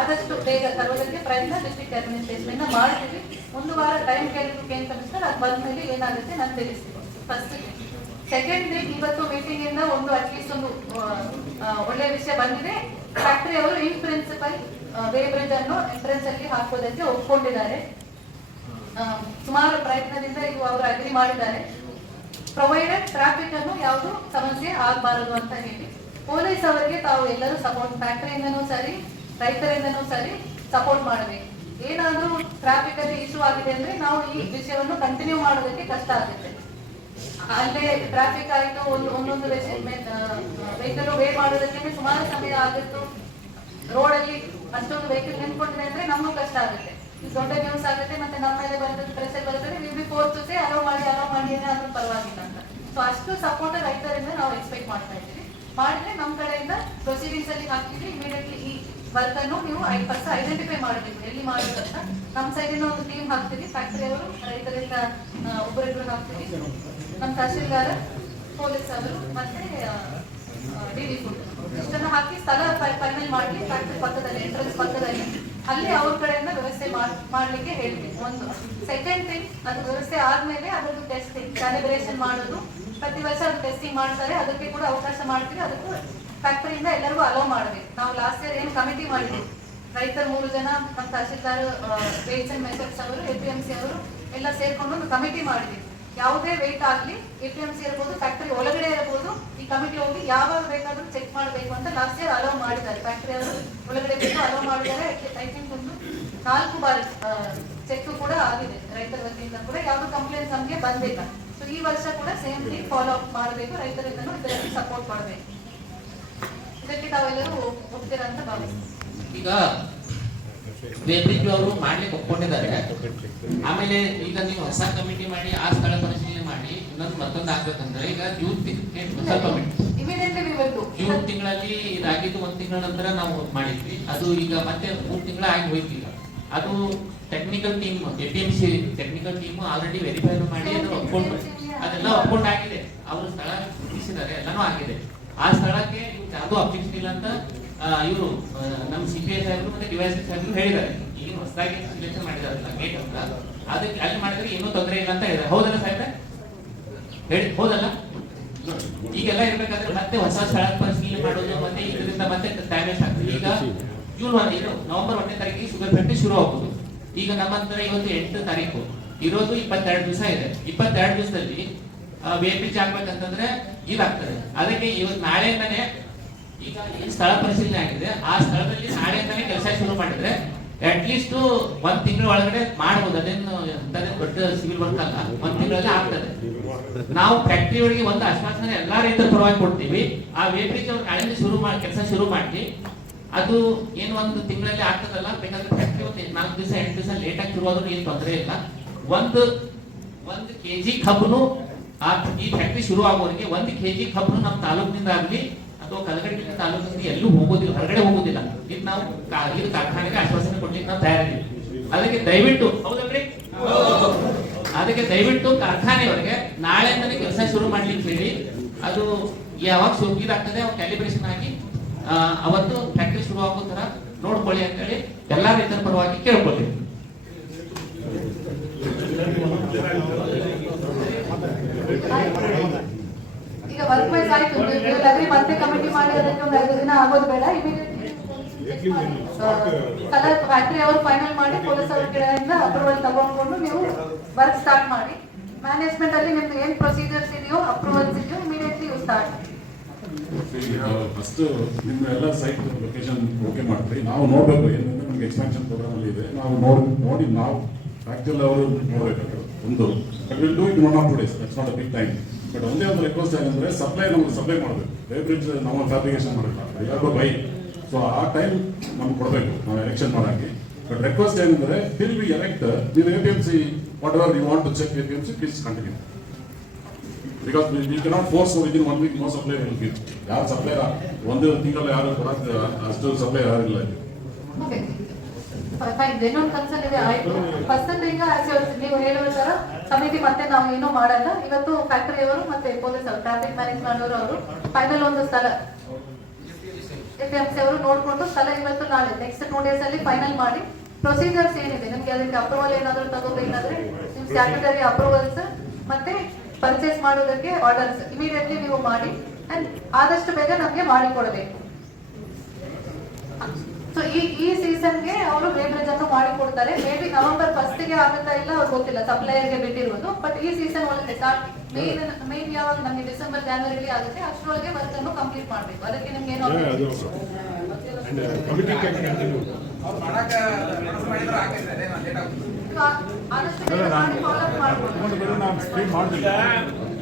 ಆದಷ್ಟು ಬೇಗ ತರೋದಕ್ಕೆ ಪ್ರಯತ್ನ ಡಿಸ್ಟ್ರಿಕ್ಟ್ ಅಡ್ಮಿನಿಸ್ಟ್ರೇಷನ್ ಇಂದ ಮಾಡ್ತೀವಿ. 1 ವಾರ ಟೈಮ್ ಕೇಳಿದ್ರು ಕೇನ್ ಕಮಿಷನರ್, ಅದು ಬಂದ ಮೇಲೆ ಏನಾಗುತ್ತೆ ನಾನು ತಿಳಿಸ್ತೀನಿ. ಫಸ್ಟ್ ಸೆಕೆಂಡ್ ಡೇ ಇವತ್ತು ಮೀಟಿಂಗ್ ಇಂದ ಒಂದು ಅಟ್ಲೀಸ್ಟ್ ಒಂದು ಒಳ್ಳೆ ವಿಷಯ ಬಂದಿದೆ. ಫ್ಯಾಕ್ಟರಿ ಅವರು ಇನ್ ಪ್ರಿನ್ಸಿಪಲ್ ವೇ ಬ್ರಿಡ್ಜ್ ಅನ್ನು ಎಂಟ್ರೆನ್ಸ್ ಅಲ್ಲಿ ಹಾಕೋದಕ್ಕೆ ಒಪ್ಕೊಂಡಿದ್ದಾರೆ. ಸುಮಾರು ಪ್ರಯತ್ನದಿಂದ ಇದು ಅವರು ಅಗ್ರಿ ಮಾಡಿದ್ದಾರೆ. ಪ್ರೊವೈಡೆಡ್ ಟ್ರಾಫಿಕ್ ಅನ್ನು ಯಾವುದು ಸಮಸ್ಯೆ ಆಗಬಾರದು ಅಂತ ಹೇಳಿ ಪೊಲೀಸ್ ಅವರಿಗೆ ತಾವು ಎಲ್ಲರೂ ಸಪೋರ್ಟ್, ಫ್ಯಾಕ್ಟರಿಯಿಂದನೂ ಸರಿ ರೈತರಿಂದನೂ ಸರಿ ಸಪೋರ್ಟ್ ಮಾಡಬೇಕು. ಏನಾದರೂ ಟ್ರಾಫಿಕ್ ಅಲ್ಲಿ ಇಶ್ಯೂ ಆಗಿದೆ ಅಂದ್ರೆ ನಾವು ಈ ವಿಷಯವನ್ನು ಕಂಟಿನ್ಯೂ ಮಾಡೋದಕ್ಕೆ ಕಷ್ಟ ಆಗುತ್ತೆ. ಅಲ್ಲೇ ಟ್ರಾಫಿಕ್ ಆಯಿತು, ಒಂದೊಂದು ವೆಹಿಕಲ್ ವೇ ಮಾಡೋದಕ್ಕೆ ಸುಮಾರು ಸಮಯ ಆಗಿತ್ತು. ರೋಡ್ ಅಲ್ಲಿ ಅಷ್ಟೊಂದು ವೆಹಿಕಲ್ ನಿಂತ್ಕೊಂಡಿದೆ ಅಂದ್ರೆ ನಮಗೂ ಕಷ್ಟ ಆಗುತ್ತೆ, ದೊಡ್ಡ ನ್ಯೂಸ್ ಆಗುತ್ತೆ, ಮತ್ತೆ ನಮ್ಮ ಮೇಲೆ ಬರ್ತದೆ, ಪ್ರೆಷರ್ ಬರ್ತದೆ. Will be force to say allow ಮಾಡಿ ಆದ್ರೂ ಪರವಾಗಿಲ್ಲ ಅಂತ. ಸೊ ಅಷ್ಟು ಸಪೋರ್ಟ್ ರೈತರಿಂದ ನಾವು ಎಕ್ಸ್ಪೆಕ್ಟ್ ಮಾಡ್ತಾ ಇದ್ದೀವಿ. ಮಾಡಿದ್ರೆ ನಮ್ಮ ಕಡೆಯಿಂದ ಪ್ರೊಸೀಡಿಂಗ್ಸ್ ಅಲ್ಲಿ ಹಾಕ್ತೀವಿ. ಇಮಿಡಿಯೇಟ್ಲಿ ಈ ವರ್ಕ್ ಅನ್ನು ನೀವು ಫಸ್ಟ್ ಐಡೆಂಟಿಫೈ ಮಾಡಬೇಕು ಎಲ್ಲಿ ಮಾಡಬೇಕು ಅಂತ. ನಮ್ಮ ಸೈಡಿಂದ ಒಂದು ಟೀಮ್ ಹಾಕ್ತೀವಿ, ಫ್ಯಾಕ್ಟರಿ ಅವರು ರೈತರಿಂದ ಒಬ್ಬರಿಬ್ಬರು ಹಾಕ್ತೀವಿ, ನಮ್ಮ ತಹಶೀಲ್ದಾರ್, ಪೊಲೀಸ್ ಅವರು ಮತ್ತೆ ಡಿಡಿ ಫುಡ್ ಇಷ್ಟನ್ನು ಹಾಕಿ ಸ್ಥಳ ಫೈನಲ್ ಮಾಡಿ ಫ್ಯಾಕ್ಟರಿ ಪಕ್ಕದಲ್ಲಿ ಎಂಟ್ರೆನ್ಸ್ ಪಕ್ಕದಲ್ಲಿ ಅಲ್ಲಿ ಅವ್ರ ಕಡೆಯಿಂದ ವ್ಯವಸ್ಥೆ ಮಾಡ್ಲಿಕ್ಕೆ ಹೇಳ್ತೀವಿ. ಒಂದು ಸೆಕೆಂಡ್ ಥಿಂಗ್, ಅದು ವ್ಯವಸ್ಥೆ ಆದ್ಮೇಲೆ ಅದರದ್ದು ಟೆಸ್ಟಿಂಗ್ ಕ್ಯಾಲಿಬ್ರೇಷನ್ ಮಾಡೋದು, ಪ್ರತಿ ವರ್ಷ ಅದು ಟೆಸ್ಟಿಂಗ್ ಮಾಡ್ತಾರೆ, ಅದಕ್ಕೆ ಕೂಡ ಅವಕಾಶ ಮಾಡ್ತೀವಿ. ಅದಕ್ಕೂ ಫ್ಯಾಕ್ಟರಿಯಿಂದ ಎಲ್ಲರಿಗೂ ಅಲೋ ಮಾಡಬೇಕು. ನಾವು ಲಾಸ್ಟ್ ಇಯರ್ ಏನು ಕಮಿಟಿ ಮಾಡಿದ್ವಿ, ರೈತರು 3 ಜನ, ನಮ್ಮ ತಹಶೀಲ್ದಾರ್ ವೇಟ್ಸ್ ಅಂಡ್ ಮೆಷರ್ಸ್ ಅವರು, APMC ಅವರು ಎಲ್ಲ ಸೇರ್ಕೊಂಡು ಒಂದು ಕಮಿಟಿ ಮಾಡಿದ್ವಿ. ಯಾವುದೇ ವೆಯ್ಟ್ ಆಗಲಿ, APMC ಇರ್ಬೋದು, ಫ್ಯಾಕ್ಟರಿ ಒಳಗಡೆ ಇರಬಹುದು, ಈ ಕಮಿಟಿ ಹೋಗಿ ಯಾವಾಗ ಬೇಕಾದ್ರೂ ಚೆಕ್ ಮಾಡಬೇಕು ಅಂತ ಲಾಸ್ಟ್ ಇಯರ್ ಅಲೋ ಮಾಡಿದ್ದಾರೆ. ಫ್ಯಾಕ್ಟರಿ ಅವರು ಒಳಗಡೆ ಬಿಟ್ಟು ಅಲೋ ಮಾಡಿದ್ದಾರೆ. ಐ ಥಿಂಕ್ ಒಂದು 4 ಬಾರಿ ಚೆಕ್ ಕೂಡ ಆಗಿದೆ ರೈತರ ವತಿಯಿಂದ ಕೂಡ. ಯಾವ್ದು ಕಂಪ್ಲೇಂಟ್ಸ್ ನಮಗೆ ಬಂದಿಲ್ಲ. ಸೊ ಈ ವರ್ಷ ಕೂಡ ಸೇಮ್ ಥಿಂಗ್ ಫಾಲೋ ಅಪ್ ಮಾಡಬೇಕು, ರೈತರಿಂದನೂ ಇದರಲ್ಲಿ ಸಪೋರ್ಟ್ ಮಾಡಬೇಕು. ಇದಕ್ಕೆ ತಾವೆಲ್ಲರೂ ಒಪ್ತೀರಾ ಅಂತ ಭಾವಿಸ್ತೀನಿ. ಈಗ ವೇಬ್ರಿಜ್ ಅವರು ಮಾಡ್ಲಿಕ್ಕೆ ಒಪ್ಕೊಂಡಿದ್ದಾರೆ. ಆಮೇಲೆ ಈಗ ನೀವು ಹೊಸ ಕಮಿಟಿ ಮಾಡಿ ಆ ಸ್ಥಳ ಪರಿಶೀಲನೆ ಮಾಡಿ ಇನ್ನೊಂದು ಮತ್ತೊಂದು ಆಗ್ಬೇಕಂದ್ರೆ ಈಗ ಜೂನ್ ಜೂನ್ ತಿಂಗಳಲ್ಲಿ ಇದಾಗಿದ್ದು 1 ತಿಂಗಳ ನಂತರ ನಾವು ಮಾಡಿದ್ವಿ. ಅದು ಈಗ ಮತ್ತೆ 3 ತಿಂಗಳ ಆಗಿ ಹೋಯ್ತು. ಅದು technical team APMC technical team already verify ಮಾಡಿ ಅದೆಲ್ಲ ಒಪ್ಕೊಂಡಾಗಿದೆ. ಅವರು ಸ್ಥಳ ಗುರುತಿಸಿದ್ದಾರೆ, ಎಲ್ಲಾನು ಆಗಿದೆ. ಆ ಸ್ಥಳಕ್ಕೆ ಯಾವ್ದು ಅಬ್ಜೆಕ್ಷನ್ ಇಲ್ಲ ಅಂತ ಇವರು ನಮ್ಮ CPI ಸಾಹೇಬರು ಮತ್ತೆ DYSP ಸಾಹೇಬರು ಹೇಳಿದ್ದಾರೆ. ಈಗ ಹೊಸದಾಗಿ ಸಿಲೆಕ್ಷನ್ ಮಾಡಿದಾರಲ್ಲ ಗೇಟ್ ಅಂತ, ಅದಕ್ಕೆ ಅಲ್ಲಿ ಮಾಡಿದ್ರೆ ಏನೂ ತೊಂದರೆ ಇಲ್ಲ ಅಂತ ಹೇಳಿದ್ದಾರೆ. ಹೌದಲ್ಲ ಸಾಹೇಬ್ರೆ? ಹೇಳಿ ಹೌದಲ್ಲ? ಈಗೆಲ್ಲ ಇರ್ಬೇಕಾದ್ರೆ ಮತ್ತೆ ಹೊಸ ಸ್ಥಳ ಪರಿಶೀಲನೆ ಮಾಡೋದು ಮತ್ತೆ ಇದರಿಂದ ಮತ್ತೆ ಡ್ಯಾಮೇಜ್ ಆಗ್ತದೆ. ಈಗ ನವೆಂಬರ್ 1ನೇ ತಾರೀಕಿಗೆ ಶುಗರ್ ಫ್ಯಾಕ್ಟರಿ ಶುರು ಆಗುದು. ಈಗ ನಮ್ಮಂತರ ಇವತ್ತು 8 ತಾರೀಕು ಇರೋದು 22 ದಿವಸ ಇದೆ. 22 ದಿವಸದಲ್ಲಿ ವೇಬ್ರಿಜ್ ಆಗ್ಬೇಕಂತಂದ್ರೆ ಇದಾಗ್ತದೆ. ಅದಕ್ಕೆ ಇವತ್ತು ನಾಳೆಯಿಂದಾನೆ ಈಗ ಏನ್ ಸ್ಥಳ ಪರಿಶೀಲನೆ ಆಗಿದೆ ಆ ಸ್ಥಳದಲ್ಲಿ ನಾಳೆಯಿಂದಾನೆ ಕೆಲಸ ಶುರು ಮಾಡಿದ್ರೆ ಅಟ್ಲೀಸ್ಟ್ 1 ತಿಂಗಳ ಒಳಗಡೆ ಮಾಡಬಹುದು. ಅದೇನು ದೊಡ್ಡ ಸಿವಿಲ್ ವರ್ಕ್ ಅಲ್ಲ, 1 ತಿಂಗಳಲ್ಲಿ ಆಗ್ತದೆ. ನಾವು ಫ್ಯಾಕ್ಟರಿ ಒಳಗೆ ಒಂದು ಆಶ್ವಾಸನೆ ಎಲ್ಲಾ ರೈತರ ಪರವಾಗಿ ಕೊಡ್ತೀವಿ. ಆ ವೇಬ್ರಿಜ್ ಅವ್ರು ನಾಳೆಯಿಂದ ಕೆಲಸ ಶುರು ಮಾಡಿ ಅದು ಏನು 1 ತಿಂಗಳಲ್ಲಿ ಆಗ್ತದಲ್ಲ. ಬೇಕಾದ್ರೆ ಫ್ಯಾಕ್ಟರಿ ಒಂದು 4 ದಿವಸ 8 ದಿವಸ ಲೇಟ್ ಆಗಿ ಶುರು ಆದ್ರೂ ಏನು ತೊಂದರೆ ಇಲ್ಲ. ಒಂದು kg ಕಬ್ಬನು ಈ ಫ್ಯಾಕ್ಟರಿ ಶುರು ಆಗೋರಿಗೆ 1 kg ಕಬ್ಬನು ನಮ್ಮ ತಾಲೂಕಿನಿಂದ ಆಗಲಿ ಅಥವಾ ಕಲಘಟಗಿ ತಾಲೂಕಿನಿಂದ ಎಲ್ಲೂ ಹೋಗೋದಿಲ್ಲ, ಹೊರಗಡೆ ಹೋಗೋದಿಲ್ಲ. ಇದು ನಾವು ಇದು ಕಾರ್ಖಾನೆಗೆ ಆಶ್ವಾಸನೆ ಕೊಡ್ಲಿಕ್ಕೆ ನಾವು ತಯಾರಿದ್ದೀವಿ. ಅದಕ್ಕೆ ದಯವಿಟ್ಟು ಹೌದಲ್ರಿ, ಅದಕ್ಕೆ ದಯವಿಟ್ಟು ಕಾರ್ಖಾನೆಯವರಿಗೆ ನಾಳೆಯಿಂದನೇ ಕೆಲಸ ಶುರು ಮಾಡ್ಲಿಕ್ಕೆ ಹೇಳಿ. ಅದು ಯಾವಾಗ ಇದಾಗ್ತದೆ ಅವಾಗ ಕ್ಯಾಲಿಬ್ರೇಷನ್ ಆಗಿ ಅವತ್ತು ಫ್ಯಾಕ್ಟರಿ ಶುರು ಆಗೋ ತರ ನೋಡ್ಕೊಳ್ಳಿ ಅಂತ ಹೇಳಿ ಎಲ್ಲಾ ರೈತರ ಪರವಾಗಿ ಕೇಳ್ಕೊಳ್ತೀವಿ. ಈಗ ವರ್ಕ್ ವೈಸ್ ಆಯ್ತು, ಮತ್ತೆ ಕಮಿಟಿ ಮಾಡಿ ಅದಕ್ಕೆ ಒಂದು 5 ದಿನ ಆಗೋದು ಬೇಡ. ಕಲರ್ ಫ್ಯಾಕ್ಟರಿ ಅವರು ಫೈನಲ್ ಮಾಡಿ ಪೊಲೀಸ್ ಅವ್ರ ಕಡೆಯಿಂದ ಅಪ್ರೂವಲ್ ತಗೊಂಡ್ಕೊಂಡು ನೀವು ವರ್ಕ್ ಸ್ಟಾರ್ಟ್ ಮಾಡಿ. ಮ್ಯಾನೇಜ್ಮೆಂಟ್ ಅಲ್ಲಿ ನಿಮ್ದು ಏನ್ ಪ್ರೊಸೀಜರ್ಸ್ ಇದೆಯೋ ಅಪ್ರೂವಲ್ಸ್ ಇದೆಯೋ ಇಮಿಡಿಯೇಟ್ಲಿ ಯು ಸ್ಟಾರ್ಟ್. ಫಸ್ಟ್ ನಿಮ್ಮ ಎಲ್ಲ ಸೈಟ್ ಲೊಕೇಶನ್ ಓಕೆ ಮಾಡ್ತೀವಿ. ನಾವು ನೋಡ್ಬೇಕು ಏನಂದ್ರೆ ನಮ್ಗೆ ಎಕ್ಸ್ಪಾನ್ಷನ್ ಪ್ರೋಗ್ರಾಮ್ ಅಲ್ಲಿ ಇದೆ. ನಾವು ನೋಡಿ ನಾವು ಫ್ಯಾಕ್ಟರಿ ಅವರು ನೋಡ್ಬೇಕಾಗ್ತದೆ ಒಂದು. But will do it 1 or 2 days. That's not a big time. But ಒಂದೇ ಒಂದು ರಿಕ್ವೆಸ್ಟ್ ಏನಂದ್ರೆ ನಮ್ಗೆ ಸಪ್ಲೈ ಮಾಡಬೇಕು. ವೇಬ್ರಿಜ್ ನಾವು ಫ್ಯಾಬ್ರಿಕೇಶನ್ ಮಾಡಬೇಕು ಬೈ. ಸೊ ಆ ಟೈಮ್ ನಮ್ಗೆ ಕೊಡಬೇಕು ನಾವು ಎಲೆಕ್ಷನ್ ಮಾಡಕ್ಕೆ. ಬಟ್ ರಿಕ್ವೆಸ್ಟ್ ಏನಂದ್ರೆ ಟಿಲ್ ವಿ ಎಲೆಕ್ಟ್ ನೀವು APMC whatever you want to check APMC please continue. Because we cannot force within 1 week no supply will give. ಯಾರು ಸಪ್ಲೈರ ಒಂದು ತಿಂಗಳಲ್ಲಿ ಯಾರು ಕೊಡಕ್ಕೆ ಅಷ್ಟು ಸಪ್ಲೈ ಯಾರಿಲ್ಲ. Okay fine. ಇನ್ನೊಂದು ಕನ್ಸರ್ನ್ ಇದೆ ಆಯ್ತು. ಫಸ್ಟ್ ಈಗ ನೀವು ಹೇಳುವ ತರ ಸಮಿತಿ ಮತ್ತೆ ನಾವು ಏನೂ ಮಾಡಲ್ಲ. ಇವತ್ತು ಫ್ಯಾಕ್ಟರಿ ಅವರು ಮತ್ತೆ ಪೊಲೀಸ್ ಅವರು ಟ್ರಾಫಿಕ್ ಮ್ಯಾನೇಜ್ ಮಾಡೋರು ಅವರು ಫೈನಲ್ ಒಂದು ಸ್ಥಳ APMC ಅವರು ನೋಡ್ಕೊಂಡು ಸ್ಥಳ ಇವತ್ತು ನಾಳೆ ನೆಕ್ಸ್ಟ್ 2 days ಅಲ್ಲಿ ಫೈನಲ್ ಮಾಡಿ ಪ್ರೊಸೀಜರ್ಸ್ ಏನಿದೆ ನಿಮ್ಗೆ ಅದಕ್ಕೆ ಅಪ್ರೂವಲ್ ಏನಾದರೂ ತಗೋಬೇಕಾದ್ರೆ ನಿಮ್ ಸ್ಟ್ಯಾಟ್ಯೂಟರಿ ಅಪ್ರೂವಲ್ಸ್ ಮತ್ತೆ ಪರ್ಚೇಸ್ ಮಾಡೋದಕ್ಕೆ ಆರ್ಡರ್ಸ್ ಇಮಿಡಿಯೇಟ್ಲಿ ನೀವು ಮಾಡಿ ಅಂಡ್ ಆದಷ್ಟು ಬೇಗ ನಮಗೆ ಮಾಡಿಕೊಡಬೇಕು. ಸೊ ಈ ಸೀಸನ್ಗೆ ಅವರು ವೇಬ್ರಿಜ್ ಅನ್ನು ಮಾಡಿಕೊಡ್ತಾರೆ. ಮೇ ಬಿ ನವೆಂಬರ್ 1ಗೆ ಆಗುತ್ತಾ ಇಲ್ಲ ಅವ್ರಿಗೆ ಗೊತ್ತಿಲ್ಲ, ಸಪ್ಲೈಯರ್ಗೆ ಬಿಟ್ಟಿರುವುದು. ಬಟ್ ಈ ಸೀಸನ್ ಒಳಗೆ ಸ್ಟಾರ್ಟ್ ಮೇನ್ ಯಾವಾಗ ನಮಗೆ ಡಿಸೆಂಬರ್ ಜಾನ್ವರಿಲಿ ಆಗುತ್ತೆ ಅಷ್ಟರೊಳಗೆ ವರ್ಕ್ ಅನ್ನು ಕಂಪ್ಲೀಟ್ ಮಾಡಬೇಕು. ಅದಕ್ಕೆ ನಿಮ್ಗೆ ಏನೋ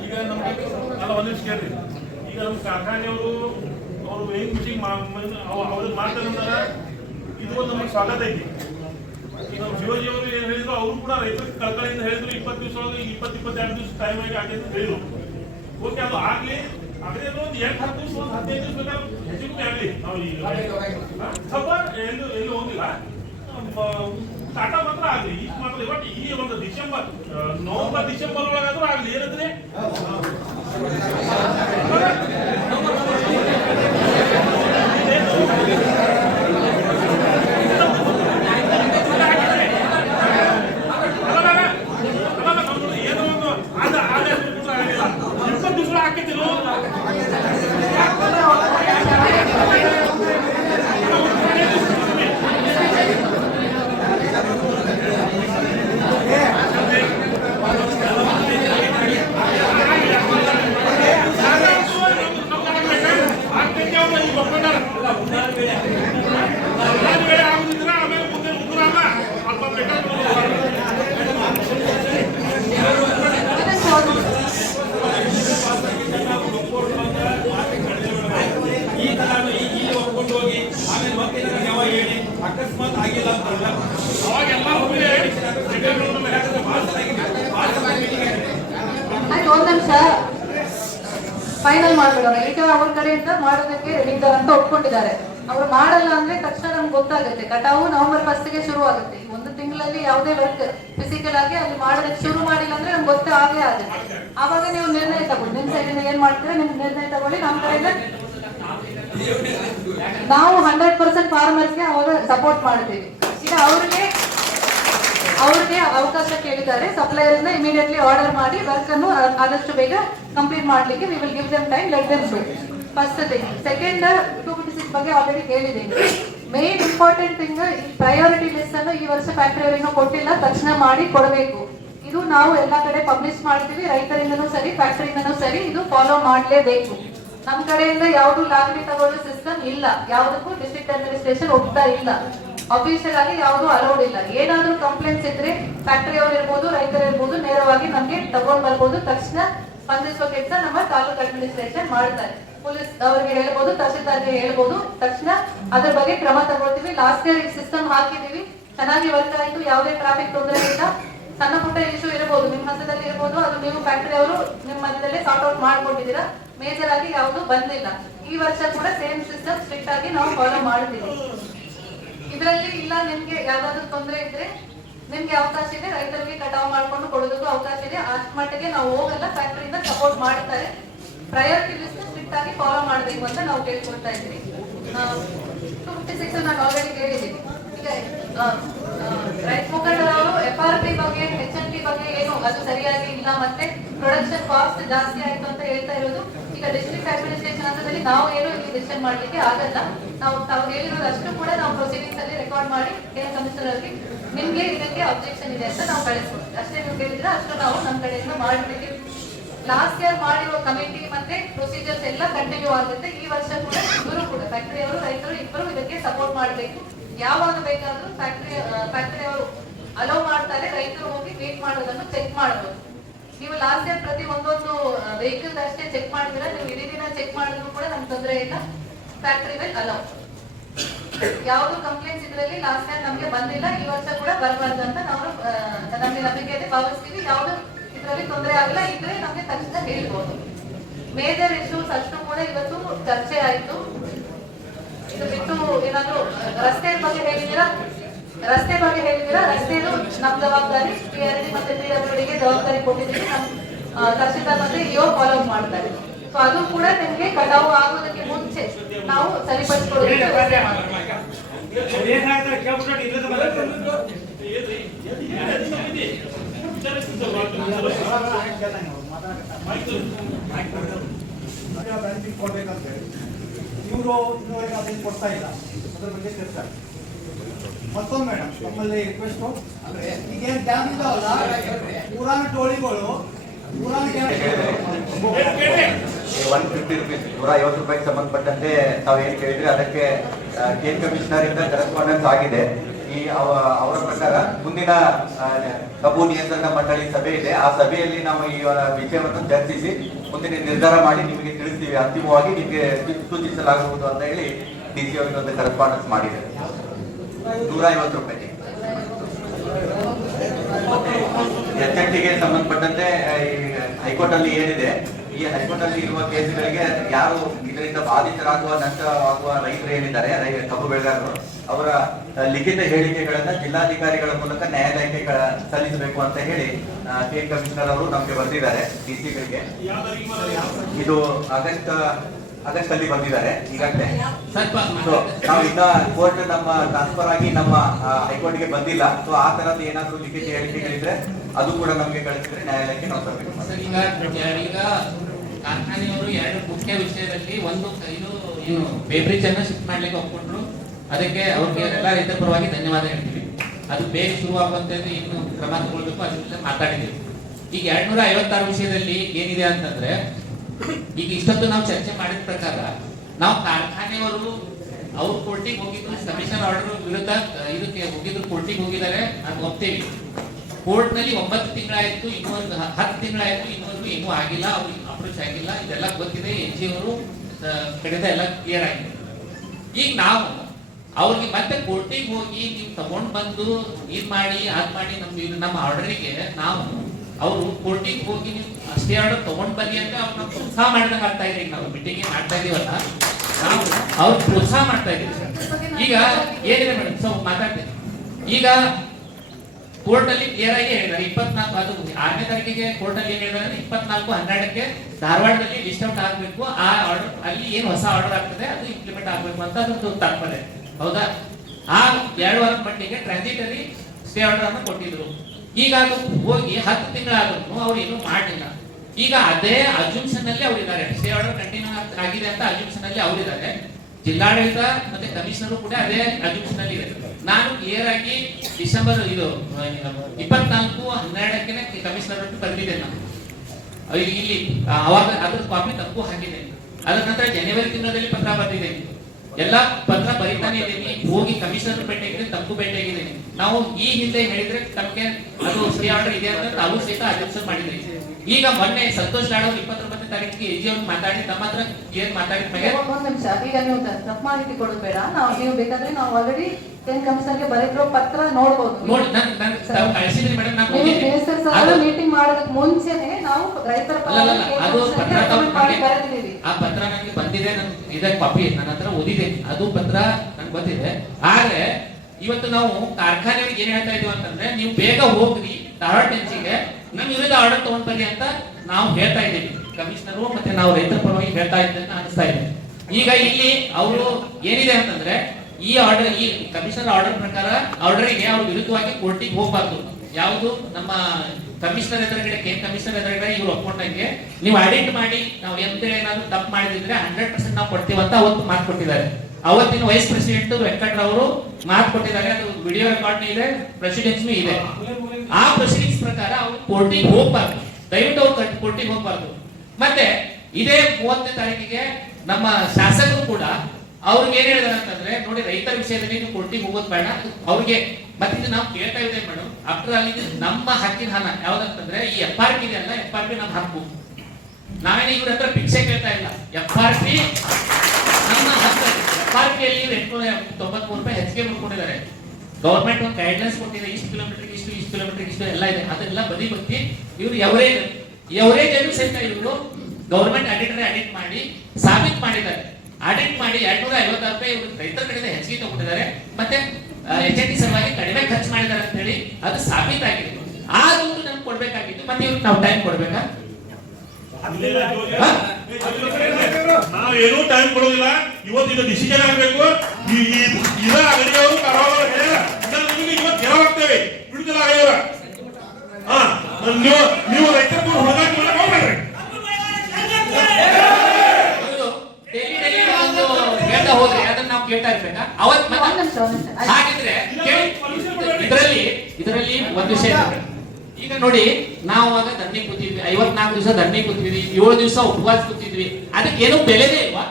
ಈಗ ನಮ್ಗೆ ಅಲ್ಲ ಒಂದು ನಿಮಿಷ ಕೇಳ್ರಿ. ಈಗ ನಮ್ಮ ಕಾರ್ಖಾನೆಯವರು ಅವರು ಏನ್ ಮೀಟಿಂಗ್ ಅವ್ರಿಗೆ ಮಾಡ್ತಾರೆ ಅಂದ್ರೆ ಇದು ಒಂದು ನಮಗೆ ಸ್ವಾಗತ ಐತಿ. ಈಗ ನಮ್ಮ ಶಿವಾಜಿ ಅವರು ಏನ್ ಹೇಳಿದ್ರು ಅವರು ಕೂಡ ರೈತರಿಗೆ ಕಳಕಳಿಯಿಂದ ಹೇಳಿದ್ರು 20 ದಿವಸ ಒಳಗೆ 20-22 ದಿವಸ ಟೈಮ್ ಆಗಿ ಆಗಿ ಅಂತ ಹೇಳಿದ್ರು. ಓಕೆ ಅದು ಆಗ್ಲಿ. ಅದೇ ಒಂದು 8-10 ದಿವಸ ಒಂದು 15 ದಿವಸ ಬೇಕಾದ್ರೆ ಹೆಚ್ಚಿಗೆ ಆಗಲಿ. ನಾವು ಈಗ ಸ್ವಲ್ಪ ಎಲ್ಲೂ ಹೋಗಿಲ್ಲ. ಟಾಟಾ ಮಾತ್ರ ಆಗ್ಲಿ ಈಗ ಮಾತ್ರ. ಬಟ್ ಈ ಒಂದು ನವೆಂಬರ್ ಡಿಸೆಂಬರ್ ಒಳಗಾದ್ರೂ ಆಗ್ಲಿ. ಏನಂದ್ರೆ ಏನೋ ಒಂದು ಆಗಲಿಲ್ಲ 20 ದಿವಸ ಹಾಕಿದ್ರು. ಡಿಲೇ ಮಾಡ್ಬಿಡೋಣ. ಈಗ ಅವ್ರ ಕಡೆಯಿಂದ ಮಾಡೋದಕ್ಕೆ ರೆಡಿ ಇದ್ದಾರೆ ಅಂತ ಒಪ್ಕೊಂಡಿದ್ದಾರೆ. ಅವ್ರು ಮಾಡಲ್ಲ ಅಂದ್ರೆ ತಕ್ಷಣ ನಮ್ಗೆ ಗೊತ್ತಾಗುತ್ತೆ. ಕಟಾವು ನವೆಂಬರ್ 1 ಗೆ ಶುರು ಆಗುತ್ತೆ. ಒಂದು ತಿಂಗಳಲ್ಲಿ ಯಾವುದೇ ವರ್ಕ್ ಫಿಸಿಕಲ್ ಆಗಿ ಅಲ್ಲಿ ಮಾಡೋದಕ್ಕೆ ಶುರು ಮಾಡಿಲ್ಲ ಅಂದ್ರೆ ನಮ್ಗೆ ಗೊತ್ತೇ ಆಗೇ ಆಗುತ್ತೆ. ಆವಾಗ ನೀವು ನಿರ್ಣಯ ತಗೊಳ್ಳಿ, ನಿಮ್ ಸೈಡಿಂದ ಏನ್ ಮಾಡ್ತೀರಾ ನಿಮ್ ನಿರ್ಣಯ ತಗೊಳ್ಳಿ. ನಮ್ಮ ಕಡೆಯಿಂದ ನಾವು 100% ಫಾರ್ಮರ್ಸ್ಗೆ ಅವಾಗ ಸಪೋರ್ಟ್ ಮಾಡ್ತೀವಿ. ಈಗ ಅವ್ರಿಗೆ ಅವಕಾಶ ಕೇಳಿದ್ದಾರೆ. ಸಪ್ಲೈಯರ್ ಇಂದ ಇಮಿಡಿಯೇಟ್ಲಿ ಆರ್ಡರ್ ಮಾಡಿ ವರ್ಕ್ ಅನ್ನು ಆದಷ್ಟು ಬೇಗ ಕಂಪ್ಲೀಟ್ ಮಾಡ್ಲಿಕ್ಕೆ we will give them time, let them do. First thing. Second 256 ಬಗ್ಗೆ ಆಲ್ರೆಡಿ ಹೇಳಿದ್ದೀನಿ. Main important thing, priority list ಅನ್ನು ಈ ವರ್ಷ ಫ್ಯಾಕ್ಟರಿ ಅವರಿಗೆ ಕೊಟ್ಟಿಲ್ಲ, ತಕ್ಷಣ ಮಾಡಿ ಕೊಡಬೇಕು. ಇದು ನಾವು ಎಲ್ಲಾ ಕಡೆ ಪಬ್ಲಿಷ್ ಮಾಡ್ತೀವಿ. ರೈತರಿಂದನೂ ಸರಿ, ಫ್ಯಾಕ್ಟರಿಯಿಂದನೂ ಸರಿ, ಇದು ಫಾಲೋ ಮಾಡಲೇಬೇಕು. ನಮ್ ಕಡೆಯಿಂದ ಯಾವ್ದು ಲಾಗಣಿ ತಗೊಳ್ಳೋ ಸಿಸ್ಟಮ್ ಇಲ್ಲ. ಯಾವುದಕ್ಕೂ ಡಿಸ್ಟ್ರಿಕ್ಟ್ ಅಡ್ಮಿನಿಸ್ಟ್ರೇಷನ್ ಒಪ್ತಾ ಇಲ್ಲ. ಅಫಿಷಿಯಲ್ ಆಗಿ ಯಾವುದು ಅಲೌಡ್ ಇಲ್ಲ. ಏನಾದ್ರೂ ಕಂಪ್ಲೇಂಟ್ಸ್ ಇದ್ರೆ ಫ್ಯಾಕ್ಟರಿ ಅವರು ಇರ್ಬೋದು, ರೈತರು ಇರ್ಬೋದು, ನೇರವಾಗಿ ನಮ್ಗೆ ತಗೊಂಡ್ ಬರ್ಬೋದು. ತಕ್ಷಣ ಸ್ಪಂದಿಸುವ ಕೆಲಸ ನಮ್ಮ ತಾಲೂಕು ಅಡ್ಮಿನಿಸ್ಟ್ರೇಷನ್ ಮಾಡ್ತಾರೆ. ಪೊಲೀಸ್ ಅವರಿಗೆ ಹೇಳ್ಬೋದು, ತಹಶೀಲ್ದಾರ್ಗೆ ಹೇಳ್ಬೋದು. ತಕ್ಷಣ ಅದ್ರ ಬಗ್ಗೆ ಕ್ರಮ ತಗೊಳ್ತೀವಿ. ಲಾಸ್ಟ್ ಇಯರ್ ಸಿಸ್ಟಮ್ ಹಾಕಿದೀವಿ, ಚೆನ್ನಾಗಿ ವರ್ಕ್ ಆಯ್ತು, ಯಾವುದೇ ಟ್ರಾಫಿಕ್ ತೊಂದರೆ ಇಲ್ಲ. ಸಣ್ಣ ಪುಟ್ಟ ಇಶ್ಯೂ ಇರಬಹುದು, ನಿಮ್ಮ ಹಂತದಲ್ಲಿ ಇರಬಹುದು, ಅದು ನೀವು ಫ್ಯಾಕ್ಟರಿ ಅವರು ನಿಮ್ಮ ಮಧ್ಯದಲ್ಲೇ ಸಾರ್ಟ್ ಔಟ್ ಮಾಡ್ಕೊಂಡಿದ್ದೀರಾ. ಮೇಜರ್ ಆಗಿ ಯಾವುದು ಬಂದಿಲ್ಲ. ಈ ವರ್ಷ ಕೂಡ ಸೇಮ್ ಸಿಸ್ಟಮ್ ಸ್ಟ್ರಿಕ್ಟ್ ಆಗಿ ನಾವು ಫಾಲೋ ಮಾಡ್ತೀವಿ. ಇದರಲ್ಲಿ ಇಲ್ಲ ನಿಮ್ಗೆ ಯಾವ್ದಾದ್ರು ತೊಂದರೆ ಇದ್ರೆ ನಿಮ್ಗೆ ಅವಕಾಶ ಇದೆ, ರೈತರಿಗೆ ಕಟಾವು ಮಾಡ್ಕೊಂಡು ಕೊಡೋದಕ್ಕೂ ಅವಕಾಶ ಇದೆ. ಅಷ್ಟ್ ಮಟ್ಟಿಗೆ ನಾವು ಹೋಗಲ್ಲ, ಫ್ಯಾಕ್ಟರಿಯಿಂದ ಸಪೋರ್ಟ್ ಮಾಡ್ತಾರೆ. ಪ್ರಯಾರಿಟಿ ಲಿಸ್ಟ್ ಸ್ಟ್ರಿಕ್ಟ್ ಆಗಿ ಫಾಲೋ ಮಾಡಬೇಕು ಅಂತ ನಾವು ಕೇಳ್ಕೊಳ್ತಾ ಇದ್ದೀವಿ. 256 ನಾನು ಆಲ್ರೆಡಿ ಹೇಳಿದ್ದೀನಿ. ಈಗ ರೈತ ಮುಖಂಡರವರು FRP ಬಗ್ಗೆ, HMP ಬಗ್ಗೆ ಏನು ಅದು ಸರಿಯಾಗಿ ಇಲ್ಲ, ಮತ್ತೆ ಪ್ರೊಡಕ್ಷನ್ ಕಾಸ್ಟ್ ಜಾಸ್ತಿ ಆಯ್ತು ಅಂತ ಹೇಳ್ತಾ ಇರೋದು. ಈಗ ಡಿಸ್ಟ್ರಿಕ್ಟ್ ಅಡ್ಮಿನಿಸ್ಟ್ರೇಷನ್ ಹಂತದಲ್ಲಿ ನಾವು ಏನು ಇಲ್ಲಿ ಡಿಸಿಷನ್ ಮಾಡ್ಲಿಕ್ಕೆ ಆಗಲ್ಲ. ತಾವು ಹೇಳಿರೋದು ಅಷ್ಟು ಕೂಡ ನಾವು ಪ್ರೊಸೀಡಿಂಗ್ಸ್ ಅಲ್ಲಿ ರೆಕಾರ್ಡ್ ಮಾಡಿ ಕಮಿಷನರ್ ಅವರಿಗೆ ನಿಮ್ಗೆ ಇದಕ್ಕೆ ಅಬ್ಜೆಕ್ಷನ್ ಇದೆ ಅಂತ ನಾವು ಕಳಿಸ್ಕೊಡ್ತೀವಿ. ಅಷ್ಟೇ ನೀವು ಕೇಳಿದ್ರೆ ಅಷ್ಟು ನಾವು ನಮ್ಮ ಕಡೆಯಿಂದ ಮಾಡ್ತೀವಿ. ಲಾಸ್ಟ್ ಇಯರ್ ಮಾಡಿರೋ ಕಮಿಟಿ ಮತ್ತೆ ಪ್ರೊಸೀಜರ್ಸ್ ಎಲ್ಲ ಕಂಟಿನ್ಯೂ ಆಗುತ್ತೆ. ಈ ವರ್ಷ ಕೂಡ ಇಬ್ಬರು ಕೂಡ ಫ್ಯಾಕ್ಟರಿ ಅವರು, ರೈತರು ಇಬ್ಬರು ಇದಕ್ಕೆ ಸಪೋರ್ಟ್ ಮಾಡಬೇಕು. ಯಾವಾಗ ಬೇಕಾದ್ರೂ ಫ್ಯಾಕ್ಟರಿ ಅವರು ಅಲೋ ಮಾಡ್ತಾರೆ, ರೈತರು ಹೋಗಿ ವೇಟ್ ಮಾಡೋದನ್ನು ಚೆಕ್ ಮಾಡಬಹುದು. ನೀವು ಲಾಸ್ಟ್ ಇಯರ್ ಪ್ರತಿ ಒಂದೊಂದು ವೆಹಿಕಲ್ ಅಷ್ಟೇ ಚೆಕ್ ಮಾಡಿದ್ರೆ, ನೀವು ಇಡೀ ದಿನ ಚೆಕ್ ಮಾಡಿದ್ರು ಕೂಡ ನಮ್ಗೆ ತೊಂದರೆ ಇಲ್ಲ. Factory will hello. ಯಾವುದು ಕಂಪ್ಲೇಂಟ್ಸ್ ಇದರಲ್ಲಿ ಲಾಸ್ಟ್ ಇಯರ್ ನಮ್ಗೆ ಬಂದಿಲ್ಲ, ಈ ವರ್ಷ ಕೂಡ ಬರಬಾರ್ದು ಅಂತ ನಾವು ನಮ್ಗೆ ನಂಬಿಕೆಯಲ್ಲಿ ಭಾವಿಸ್ತೀವಿ. ಯಾವುದು ಇದರಲ್ಲಿ ತೊಂದರೆ ಆಗಲ್ಲ. ಇದ್ರೆ ನಮ್ಗೆ ತಕ್ಷಣ ಹೇಳ್ಬೋದು. ಮೇಜರ್ ಇಶ್ಯೂಸ್ ಅಷ್ಟು ಕೂಡ ಇವತ್ತು ಚರ್ಚೆ ಆಯ್ತು. ಇದು ಬಿಟ್ಟು ಏನಾದ್ರು ರಸ್ತೆ ಬಗ್ಗೆ ಹೇಳಿದೀರಾ, ರಸ್ತೆದು ನಮ್ ಜವಾಬ್ದಾರಿ. PRD ಮತ್ತೆ PWD ಗೆ ಜವಾಬ್ದಾರಿ ಕೊಟ್ಟಿದ್ದೀವಿ. ನಮ್ಮ ತಹಶೀಲ್ದಾರ್ ಮತ್ತೆ EO ಫಾಲೋ ಮಾಡ್ತಾರೆ. ಸೊ ಅದು ಕೂಡ ನಿಮ್ಗೆ ಕಟಾವು ಆಗೋದಕ್ಕೆ ಮುಂಚೆ ನಾವು ಸರಿಪಡಿಸಿಕೊಡೋದಕ್ಕೆ ವ್ಯವಸ್ಥೆ ಮಾಡ್ತೀವಿ. ಇವರು ಇನ್ನೂವರೆಗೆ ಅದನ್ನು ಕೊಡ್ತಾ ಇಲ್ಲ, ಅದ್ರ ಬಗ್ಗೆ ಚರ್ಚೆ. ಮತ್ತೊಂದು ಮೇಡಮ್ ನಮ್ಮಲ್ಲಿ ರಿಕ್ವೆಸ್ಟು, ಅಂದ್ರೆ ಈಗೇನು ಡ್ಯಾಮ್ ಇದಾವಲ್ಲ, ಪುರಾಣ ಟೋಳಿಗಳು, ಪುರಾಣ 150 ರೂಪೀಸ್, 150 ರೂಪಾಯಿಗೆ ಸಂಬಂಧಪಟ್ಟಂತೆ ತಾವು ಏನು ಕೇಳಿದ್ರೆ ಅದಕ್ಕೆ ಕೇಂದ್ರ ಕಮಿಷನರ್ ಇಂದ ಕರೆಸ್ಪಾಂಡೆನ್ಸ್ ಆಗಿದೆ. ಈ ಅವರ ಪ್ರಕಾರ ಮುಂದಿನ ಕಬ್ಬು ನಿಯಂತ್ರಣ ಮಂಡಳಿ ಸಭೆ ಇದೆ. ಆ ಸಭೆಯಲ್ಲಿ ನಾವು ಈ ವಿಷಯವನ್ನು ಚರ್ಚಿಸಿ ಮುಂದಿನ ನಿರ್ಧಾರ ಮಾಡಿ ನಿಮಗೆ ತಿಳಿಸ್ತೀವಿ. ಅಂತಿಮವಾಗಿ ನಿಮಗೆ ಸೂಚಿಸಲಾಗುವುದು ಅಂತ ಹೇಳಿ DC ಅವರಿಗೆ ಒಂದು ಕರೆಸ್ಪಾಂಡೆನ್ಸ್ ಮಾಡಿದೆ. 150 ರೂಪಾಯಿ. HMTಗೆ ಸಂಬಂಧಪಟ್ಟಂತೆ ಹೈಕೋರ್ಟ್ ಅಲ್ಲಿ ಏನಿದೆ, ಈ ಹೈಕೋರ್ಟ್ ಅಲ್ಲಿ ಇರುವ ಕೇಸುಗಳಿಗೆ ಯಾರು ಇದರಿಂದ ಬಾಧಿತರಾಗುವ, ನಷ್ಟವಾಗುವ ರೈತರು ಏನಿದ್ದಾರೆ, ಕಬ್ಬು ಬೆಳೆಗಾರರು, ಅವರ ಲಿಖಿತ ಹೇಳಿಕೆಗಳನ್ನ ಜಿಲ್ಲಾಧಿಕಾರಿಗಳ ಮೂಲಕ ನ್ಯಾಯಾಲಯಕ್ಕೆ ಸಲ್ಲಿಸಬೇಕು ಅಂತ ಹೇಳಿ ಸ್ಟೇಟ್ ಕಮಿಷನರ್ ಅವರು ನಮಗೆ ಬಂದಿದ್ದಾರೆ DCಗಳಿಗೆ. ಇದು ಆಗಸ್ಟ್ ಅಲ್ಲಿ ಬಂದಿದ್ದಾರೆ ಈಗಾಗಲೇ. ನಾವು ಇನ್ನ ಕೋರ್ಟ್ ನಮ್ಮ ಟ್ರಾನ್ಸ್ಫರ್ ಆಗಿ ನಮ್ಮ ಹೈಕೋರ್ಟ್ಗೆ ಬಂದಿಲ್ಲ. ಸೊ ಆ ತರದ್ದು ಏನಾದ್ರು ಲಿಖಿತ ಹೇಳಿಕೆಗಳಿದ್ರೆ ಅದು ಕೂಡ ನಮಗೆ ಕಳಿಸಿದ್ರೆ ನ್ಯಾಯಾಲಯಕ್ಕೆ ನಾವು ತರಬೇಕು. ಈಗ ಕಾರ್ಖಾನೆಯವರು ಎರಡು ಮುಖ್ಯ ವಿಷಯದಲ್ಲಿ ಒಂದು ಇದು ಬೇಬ್ರಿಜ್ ಅನ್ನ ಶಿಫ್ಟ್ ಮಾಡ್ಲಿಕ್ಕೆ ಒಪ್ಕೊಂಡ್ರು. ಅದಕ್ಕೆ ಅವ್ರಿಗೆ ಎಲ್ಲ ರೈತರ ಪರವಾಗಿ ಧನ್ಯವಾದ ಹೇಳ್ತೀವಿ. ಅದು ಬೇಗ ಶುರು ಆಗುವಂತದ್ದು ಇನ್ನು ಕ್ರಮ ತಗೊಳ್ಬೇಕು, ಅದ್ರ ಮಾತಾಡಿದ್ದೀವಿ. ಈಗ 256 ವಿಷಯದಲ್ಲಿ ಏನಿದೆ ಅಂತಂದ್ರೆ, ಈಗ ಇಷ್ಟೊತ್ತು ನಾವು ಚರ್ಚೆ ಮಾಡಿದ ಪ್ರಕಾರ ನಾವು ಕಾರ್ಖಾನೆಯವರು ಅವ್ರು ಕೋರ್ಟಿಗೆ ಹೋಗಿದ್ರು, ಕಮಿಷನ್ ಆರ್ಡರ್ ವಿರುದ್ಧ ಇದಕ್ಕೆ ಹೋಗಿದ್ರು, ಕೋರ್ಟಿಗೆ ಹೋಗಿದ್ದಾರೆ, ಅದು ಒಪ್ತೇವೆ. ಕೋರ್ಟ್ ನಲ್ಲಿ 9 ತಿಂಗಳಾಯ್ತು, ಇನ್ನೊಂದು 10 ತಿಂಗಳಾಯ್ತು, ಇನ್ನೊಂದು ಇನ್ನೂ ಆಗಿಲ್ಲ, ಅವ್ರಿಗೆ ಅಪ್ರೋಚ್ ಆಗಿಲ್ಲ. ಇದೆಲ್ಲ ಗೊತ್ತಿದೆ, NGO ಅವರು ಕಡೆದ ಎಲ್ಲ ಕ್ಲಿಯರ್ ಆಗಿದೆ. ಈಗ ನಾವು ಅವ್ರಿಗೆ ಮತ್ತೆ ಕೋರ್ಟಿಗೆ ಹೋಗಿ ನೀವು ತಗೊಂಡ್ ಬಂದು ಇದ್ ಮಾಡಿ ಅದ್ ಮಾಡಿ ನಮ್ಮ ಆರ್ಡರಿಗೆ ನಾವು ಅವರು ಕೋರ್ಟಿಗೆ ಹೋಗಿ ನೀವು ಸ್ಟೇ ಆರ್ಡರ್ ತಗೊಂಡ್ ಬನ್ನಿ ಅಂತ ಅವ್ರನ್ನ ಪ್ರೋತ್ಸಾಹ ಮಾಡಿದಂಗೆ ಆಗ್ತಾ ಇದೆ. ಈಗ ನಾವು ಮೀಟಿಂಗ್ ಮಾಡ್ತಾ ಇದೀವಲ್ಲ, ನಾವು ಅವ್ರು ಪ್ರೋತ್ಸಾಹ ಮಾಡ್ತಾ ಇದೀವಿ. ಈಗ ಏನಿದೆ ಮೇಡಮ್, ಸೊ ಮಾತಾಡ್ತೀನಿ. ಈಗ ಕೋರ್ಟ್ ಅಲ್ಲಿ ಕ್ಲಿಯರ್ ಆಗಿ ಹೇಳಿದ್ದಾರೆ 24, ಅದು 6ನೇ ತಾರೀಕಿಗೆ ಕೋರ್ಟ್ ಅಲ್ಲಿ ಏನ್ ಹೇಳಿದ್ದಾರೆ, 24/12 ಧಾರವಾಡದಲ್ಲಿ ಲಿಸ್ಟ್ ಔಟ್ ಆಗ್ಬೇಕು. ಆ ಆರ್ಡರ್ ಅಲ್ಲಿ ಏನು ಹೊಸ ಆರ್ಡರ್ ಆಗ್ತದೆ ಅದು ಇಂಪ್ಲಿಮೆಂಟ್ ಆಗ್ಬೇಕು ಅಂತ ಅದೊಂದು ತಾತ್ಪರ್ಯ. ಹೌದಾ? ಆ 2 ವಾರದ ಮಟ್ಟಿಗೆ ಟ್ರಾನ್ಸಿಟರಿ ಸ್ಟೇ ಆರ್ಡರ್ ಅನ್ನು ಕೊಟ್ಟಿದ್ರು. ಈಗ ಅದು ಹೋಗಿ 10 ತಿಂಗಳಾದ್ರೂ ಅವ್ರು ಏನು ಮಾಡಲಿಲ್ಲ. ಈಗ ಅದೇ ಅಜುಮ್ಷನ್ ಅಲ್ಲಿ ಅವರಿದ್ದಾರೆ, ಸ್ಟೇ ಆರ್ಡರ್ ಕಂಟಿನ್ಯೂ ಆಗಿದೆ ಅಂತ ಅಜುಮ್ಷನ್ ಅಲ್ಲಿ ಅವರಿದ್ದಾರೆ. ಜಿಲ್ಲಾಡಳಿತ ಮತ್ತೆ ಕಮಿಷನರು ಕೂಡ ಅದೇ ಅಜುಮ್ಷನ್ ಅಲ್ಲಿ ಇದೆ. ನಾನು ಕ್ಲಿಯರ್ ಆಗಿ ಡಿಸೆಂಬರ್ 24/12 ಕಮಿಷನರ್ ಬರೆದಿದ್ದೆ ನಾನು ಇಲ್ಲಿ, ಅವಾಗ ಅದ್ರ ಕಾಪಿ ತಪ್ಪು ಹಾಕಿದೆ. ಅದರ ನಂತರ ಜನವರಿ ತಿಂಗಳಲ್ಲಿ ಪತ್ರ ಬರೆದಿದ್ದೇನೆ, ಎಲ್ಲ ಪತ್ರ ಬರೀತಾನೆ ಇದ್ದೀನಿ. ಹೋಗಿ ಕಮಿಷನರ್ ಭೇಟಿಯಾಗಿದ್ದೀನಿ, ತಪ್ಪು ಭೇಟಿಯಾಗಿದ್ದೀನಿ. ನಾವು ಈ ಹಿಂದೆ ಹೇಳಿದ್ರೆ ತಮಗೆ ಅದು ಸ್ಟೇ ಆರ್ಡರ್ ಇದೆ ಅಂತ ತಾವು ಸಹಿತ ಅಜೆಪ್ಷನ್ ಮಾಡಿದ್ರಿ. ಈಗ ಮೊನ್ನೆ ಸಂತೋಷ್ ಲಾಡ್ ಅವರು 29ನೇ ತಾರೀಕಿಗೆ ಎಜಿ ಅವ್ರು ಮಾತಾಡಿ ತಮ್ಮ ಹತ್ರ ಏನ್ ಮಾತಾಡಿದ ಮೇಲೆ ಒಂದ್ ನಿಮಿಷ, ಈಗ ನೀವು ತಪ್ಪು ಮಾಹಿತಿ ಕೊಡೋದು ಬೇಡ. ನೀವು ಬೇಕಾದ್ರೆ ನಾವು ಆಲ್ರೆಡಿ ಕಮಿಷನರ್ಗೆ ಬರೆದಿರೋ ಪತ್ರ ನೋಡ್ಬೋದು. ನೋಡಿ ನಾನು ಕಳಿಸಿದ್ರಿ ಮೇಡಮ್, ನಾನು ಮಿನಿಸ್ಟರ್ ಸರ್ ಮೀಟಿಂಗ್ ಮಾಡೋದಕ್ಕೆ ಮುಂಚೆನೆ ನಾವು ರೈತರ ಅದು ಪತ್ರ ಬರೆದಿದ್ದೀವಿ. ಆ ಪತ್ರ ನನಗೆ ಬಂದಿದೆ, ನನ್ ಇದೇ ಕಾಪಿ ನನ್ನ ಹತ್ರ ಓದಿದ್ದೇನೆ, ಅದು ಪತ್ರ ನನ್ಗೆ ಬಂದಿದೆ. ಆದ್ರೆ ಇವತ್ತು ನಾವು ಕಾರ್ಖಾನೆಯವರಿಗೆ ಏನ್ ಹೇಳ್ತಾ ಇದೀವಿ ಅಂತಂದ್ರೆ, ನೀವು ಬೇಗ ಹೋಗ್ರಿ ಧಾರವಾಡ ಬೆಂಚಿಗೆ, ನಮ್ ವಿರುದ್ಧ ಆರ್ಡರ್ ತಗೊಂಡ್ ಬನ್ನಿ ಅಂತ ನಾವು ಹೇಳ್ತಾ ಇದ್ದೀವಿ. ಕಮಿಷನರು ಮತ್ತೆ ನಾವು ರೈತರ ಪರವಾಗಿ ಹೇಳ್ತಾ ಇದ್ದೇನೆ ಅನಿಸ್ತಾ ಇದೆ. ಈಗ ಇಲ್ಲಿ ಅವರು ಏನಿದೆ ಅಂತಂದ್ರೆ, ಈ ಆರ್ಡರ್, ಈ ಕಮಿಷನರ್ ಆರ್ಡರ್ ಪ್ರಕಾರ ಆರ್ಡರಿಗೆ ಅವ್ರ ವಿರುದ್ಧವಾಗಿ ಕೋರ್ಟಿಗೆ ಹೋಗ್ಬಾರ್ದು. ಯಾವುದು ನಮ್ಮ ಕಮಿಷನರ್ ಎದುರುಗಡೆ, ಕಮಿಷನರ್ ಎದುರುಗಡೆ ಇವ್ರು ಒಪ್ಕೊಂಡಂಗೆ ನೀವು ಆಡಿಟ್ ಮಾಡಿ ನಾವು ಎಂತೇಳಿ ಏನಾದ್ರು ತಪ್ಪು ಮಾಡಿದ್ರೆ 100% ನಾವು ಕೊಡ್ತೀವಿ ಅಂತ ಅವತ್ತು ಮಾತು ಕೊಟ್ಟಿದ್ದಾರೆ. ಅವತ್ತಿನ ವೈಸ್ ಪ್ರೆಸಿಡೆಂಟ್ ವೆಂಕಟರವರು ಮಾತು ಕೊಟ್ಟಿದ್ದಾರೆ, ಅದು ವಿಡಿಯೋ ರೆಕಾರ್ಡ್ ಇದೆ, ಪ್ರೆಸಿಡೆನ್ಸ್ ಇದೆ. ಆ ಪ್ರೊಸೀಡಿಂಗ್ಸ್ ಪ್ರಕಾರ ಅವರು ಕೋರ್ಟಿಗೆ ಹೋಗ್ಬಾರ್ದು, ದಯವಿಟ್ಟು ಅವ್ರು ಕೋರ್ಟಿಗೆ ಹೋಗ್ಬಾರ್ದು. ಮತ್ತೆ ಇದೇ 30ನೇ ತಾರೀಕಿಗೆ ನಮ್ಮ ಶಾಸಕರು ಕೂಡ ಅವ್ರಿಗೆ ಏನ್ ಹೇಳಿದಾರೆ ಅಂತಂದ್ರೆ, ನೋಡಿ ರೈತರ ವಿಷಯದಲ್ಲಿ ನೀವು ಕೋರ್ಟಿಗೆ ಹೋಗೋದು ಬೇಡ ಅವ್ರಿಗೆ. ಮತ್ತೆ ಇದು ನಾವು ಕೇಳ್ತಾ ಇದ್ದೇವೆ ಮೇಡಮ್, ಆಫ್ಟರ್ ಅಲ್ಲಿ ನಮ್ಮ ಹಕ್ಕಿನ ಹಣ ಯಾವ್ದಂತಂದ್ರೆ ಈ FRP ಇದೆ ಅಲ್ಲ, FRP ನಮ್ಮ ಹಕ್ಕು. ನಾವೇನು ಇವ್ರ ಹತ್ರ ಭಿಕ್ಷೆ ಕೇಳ್ತಾ ಇಲ್ಲ, FRP ನಮ್ಮ ಹಕ್ಕು. FRP ಅಲ್ಲಿ 893 ರೂಪಾಯಿ ಹೆಚ್ಚಿಗೆ ಮಾಡ್ಕೊಂಡಿದ್ದಾರೆ. ಗವರ್ಮೆಂಟ್ ಒಂದು ಗೈಡ್ಲೈನ್ಸ್ ಕೊಟ್ಟಿದೆ, ಇಷ್ಟು ಕಿಲೋಮೀಟರ್ ಇಷ್ಟು, ಇಷ್ಟು ಕಿಲೋಮೀಟರ್ ಇಷ್ಟು ಎಲ್ಲ ಇದೆ. ಅದೆಲ್ಲ ಬದಿ ಬತ್ತಿ ಇವ್ರು ಎವರೇಜ್ ಅನ್ನು ಸಹಿತ ಇವರು ಗವರ್ಮೆಂಟ್ ಆಡಿಟ್ ಮಾಡಿ ಸಾಬೀತು ಮಾಡಿದ್ದಾರೆ. ಆಡಿಟ್ ಮಾಡಿ 256 ರೂಪಾಯಿ ಇವರು ರೈತರ ಕಡೆಯಿಂದ ಹೆಚ್ಚಿಗೆ ತಗೊಂಡಿದ್ದಾರೆ, ಮತ್ತೆ HNT ಸಲುವಾಗಿ ಕಡಿಮೆ ಖರ್ಚು ಮಾಡಿದ್ದಾರೆ ಅಂತ ಹೇಳಿ ಅದು ಸಾಬೀತಾಗಿದೆ. ಆ ದುಡ್ಡು ನಮ್ಗೆ ಕೊಡ್ಬೇಕಾಗಿತ್ತು, ಮತ್ತೆ ಇವ್ರಿಗೆ ನಾವು ಟೈಮ್ ಕೊಡ್ಬೇಕಾ? ನಾವು ಏನೂ ಟೈಮ್ ಕೊಡೋದಿಲ್ಲ. ಇವತ್ತು ಇದು ಡಿಸಿಷನ್ ಆಗಬೇಕು. ಇವತ್ತು ಗೆಲವಾಗ್ತೇವೆ, ಬಿಡುದಿಲ್ಲ ಆಗ್ಯಾವ. ನೀವು ರೈತರ ಹೋರಾಟ ಮಾಡಕ್ ಹೋಗ್ಬೇಡ್ರಿ. ಹೋದ್ರೆ ಅದನ್ನ ನಾವು ಕೇಳ್ತಾ ಇರ್ಬೇಕಾ? ಅವತ್ ಹಾಗಿದ್ರೆ ಇದರಲ್ಲಿ ಒಂದು ವಿಷಯ ಇದೆ. ಈಗ ನೋಡಿ, ನಾವು ಆಗ ಧರಣಿ ಕೂತಿದ್ವಿ, 54 ದಿವಸ ಧರಣಿ ಕೂತಿದ್ವಿ, 7 ದಿವಸ ಉಪವಾಸ ಕೂತಿದ್ವಿ. ಅದಕ್ಕೆ ಏನು ಬೆಲೆನೇ ಇಲ್ವಾ?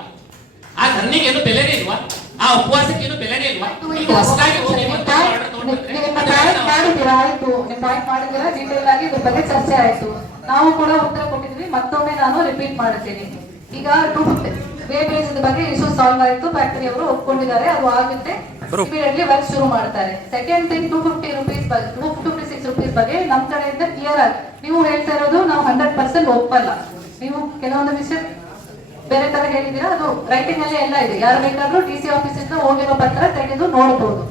ಆ ಧರಣಿಗೆ ಏನು ಬೆಲೆನೇ ಇಲ್ವಾ? ಆ ಉಪವಾಸಕ್ಕೆ ಏನು ಬೆಲೆನೇ ಇಲ್ವಾ? ಈಗ ಹೊಸದಾಗಿ ಡೀಟೇಲ್ ಆಗಿ ಇದ್ರ ಬಗ್ಗೆ ಚರ್ಚೆ ಆಯ್ತು, ನಾವು ಕೂಡ ಉತ್ತರ ಕೊಟ್ಟಿದ್ವಿ. ಮತ್ತೊಮ್ಮೆ ನಾನು ರಿಪೀಟ್ ಮಾಡುತ್ತೇನೆ. ಈಗ 250 ವೇಟೇಜ್ ಬಗ್ಗೆ ಇಶ್ಯೂ ಸಾಲ್ವ್ ಆಯ್ತು, ಫ್ಯಾಕ್ಟರಿ ಅವರು ಒಪ್ಕೊಂಡಿದ್ದಾರೆ, ಅದು ಆಗುತ್ತೆ, ಇಮಿಡಿಯೇಟ್ಲಿ ವರ್ಕ್ ಶುರು ಮಾಡ್ತಾರೆ. ಸೆಕೆಂಡ್ ಥಿಂಗ್ 250 ರೂಪೀಸ್ ಬಗ್ಗೆ, 256 ರೂಪೀಸ್ ಬಗ್ಗೆ ನಮ್ ಕಡೆಯಿಂದ ಕ್ಲಿಯರ್ ಆಗಿ ನೀವು ಹೇಳ್ತಾ ಇರೋದು ನಾವು 100% ಒಪ್ಪಲ್ಲ. ನೀವು ಕೆಲವೊಂದು ವಿಷಯ ಬೇರೆ ತರ ಹೇಳಿದೀರಾ, ಅದು ರೈಟಿಂಗ್ ಅಲ್ಲಿ ಎಲ್ಲ ಇದೆ. ಯಾರು ಬೇಕಾದ್ರೂ DC ಆಫೀಸ್ ಇಂದ ಹೋಗಿರೋ ಪತ್ರ ತೆಗೆದು ನೋಡಬಹುದು.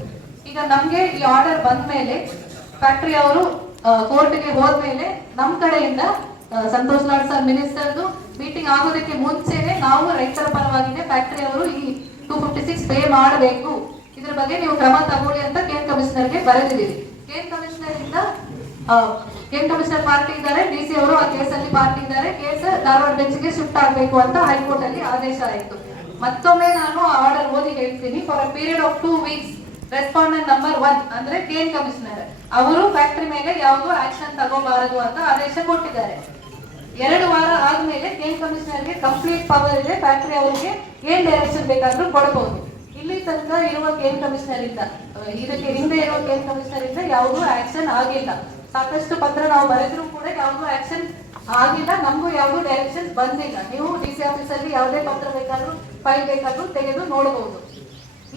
ಈಗ ನಮ್ಗೆ ಈ ಆರ್ಡರ್ ಬಂದ ಮೇಲೆ ಫ್ಯಾಕ್ಟರಿ ಅವರು ಕೋರ್ಟ್ಗೆ ಹೋದ್ಮೇಲೆ ನಮ್ ಕಡೆಯಿಂದ ಸಂತೋಷ್ ಲಾಡ್ ಸರ್ ಮಿನಿಸ್ಟರ್ದು ಮೀಟಿಂಗ್ ಆಗೋದಕ್ಕೆ ಮುಂಚೆನೆ ನಾವು ರೈತರ ಪರವಾಗಿದೆ ಫ್ಯಾಕ್ಟರಿ ಅವರು ಈ 256 ಪೇ ಮಾಡಬೇಕು, ಇದ್ರ ಬಗ್ಗೆ ನೀವು ಕ್ರಮ ತಗೊಳ್ಳಿ ಅಂತ ಕೇಂದ್ರ ಕಮಿಷನರ್ಗೆ ಬರೆದಿದ್ದೀವಿ. ಕೇಂದ್ರ ಕಮಿಷನರ್ ಪಾರ್ಟಿ ಇದ್ದಾರೆ, DC ಅವರು ಆ ಕೇಸಲ್ಲಿ ಪಾರ್ಟಿ ಇದ್ದಾರೆ. ಕೇಸ್ ಧಾರವಾಡ ಬೆಂಚ್ಗೆ ಶಿಫ್ಟ್ ಆಗಬೇಕು ಅಂತ ಹೈಕೋರ್ಟ್ ಅಲ್ಲಿ ಆದೇಶ ಆಯಿತು. ಮತ್ತೊಮ್ಮೆ ನಾನು ಆರ್ಡರ್ ಓದಿ ಹೇಳ್ತೀನಿ. For a period of 2 weeks respondent number 1 ಅಂದ್ರೆ ಕೇಂದ್ರ ಕಮಿಷನರ್ ಅವರು ಫ್ಯಾಕ್ಟರಿ ಮೇಲೆ ಯಾವುದೋ ಆಕ್ಷನ್ ತಗೋಬಾರದು ಅಂತ ಆದೇಶ ಕೊಟ್ಟಿದ್ದಾರೆ. 2 ವಾರ ಆದ್ಮೇಲೆ ಕೇಂದ್ರ ಕಮಿಷನರ್ಗೆ ಕಂಪ್ಲೀಟ್ ಪವರ್ ಇದೆ, ಫ್ಯಾಕ್ಟರಿ ಅವರಿಗೆ ಏನ್ ಡೈರೆಕ್ಷನ್ ಬೇಕಾದ್ರೂ ಕೊಡಬಹುದು. ಇಲ್ಲಿ ತನಕ ಇರುವ ಕೇಂದ್ರ ಕಮಿಷನರ್ ಇಂದ, ಇದಕ್ಕೆ ಹಿಂದೆ ಇರುವ ಕೇಂದ್ರ ಕಮಿಷನರ್ ಇಂದ ಯಾವುದೂ ಆಕ್ಷನ್ ಆಗಿಲ್ಲ. ಸಾಕಷ್ಟು ಪತ್ರ ನಾವು ಬರೆದ್ರು ಕೂಡ ಯಾವುದೂ ಆಕ್ಷನ್ ಆಗಿಲ್ಲ, ನಮಗೂ ಯಾವುದೂ ಡೈರೆಕ್ಷನ್ ಬಂದಿಲ್ಲ. ನೀವು DC ಆಫೀಸ್ ಅಲ್ಲಿ ಯಾವುದೇ ಪತ್ರ ಬೇಕಾದ್ರೂ ಫೈಲ್ ಬೇಕಾದ್ರೂ ತೆಗೆದು ನೋಡಬಹುದು.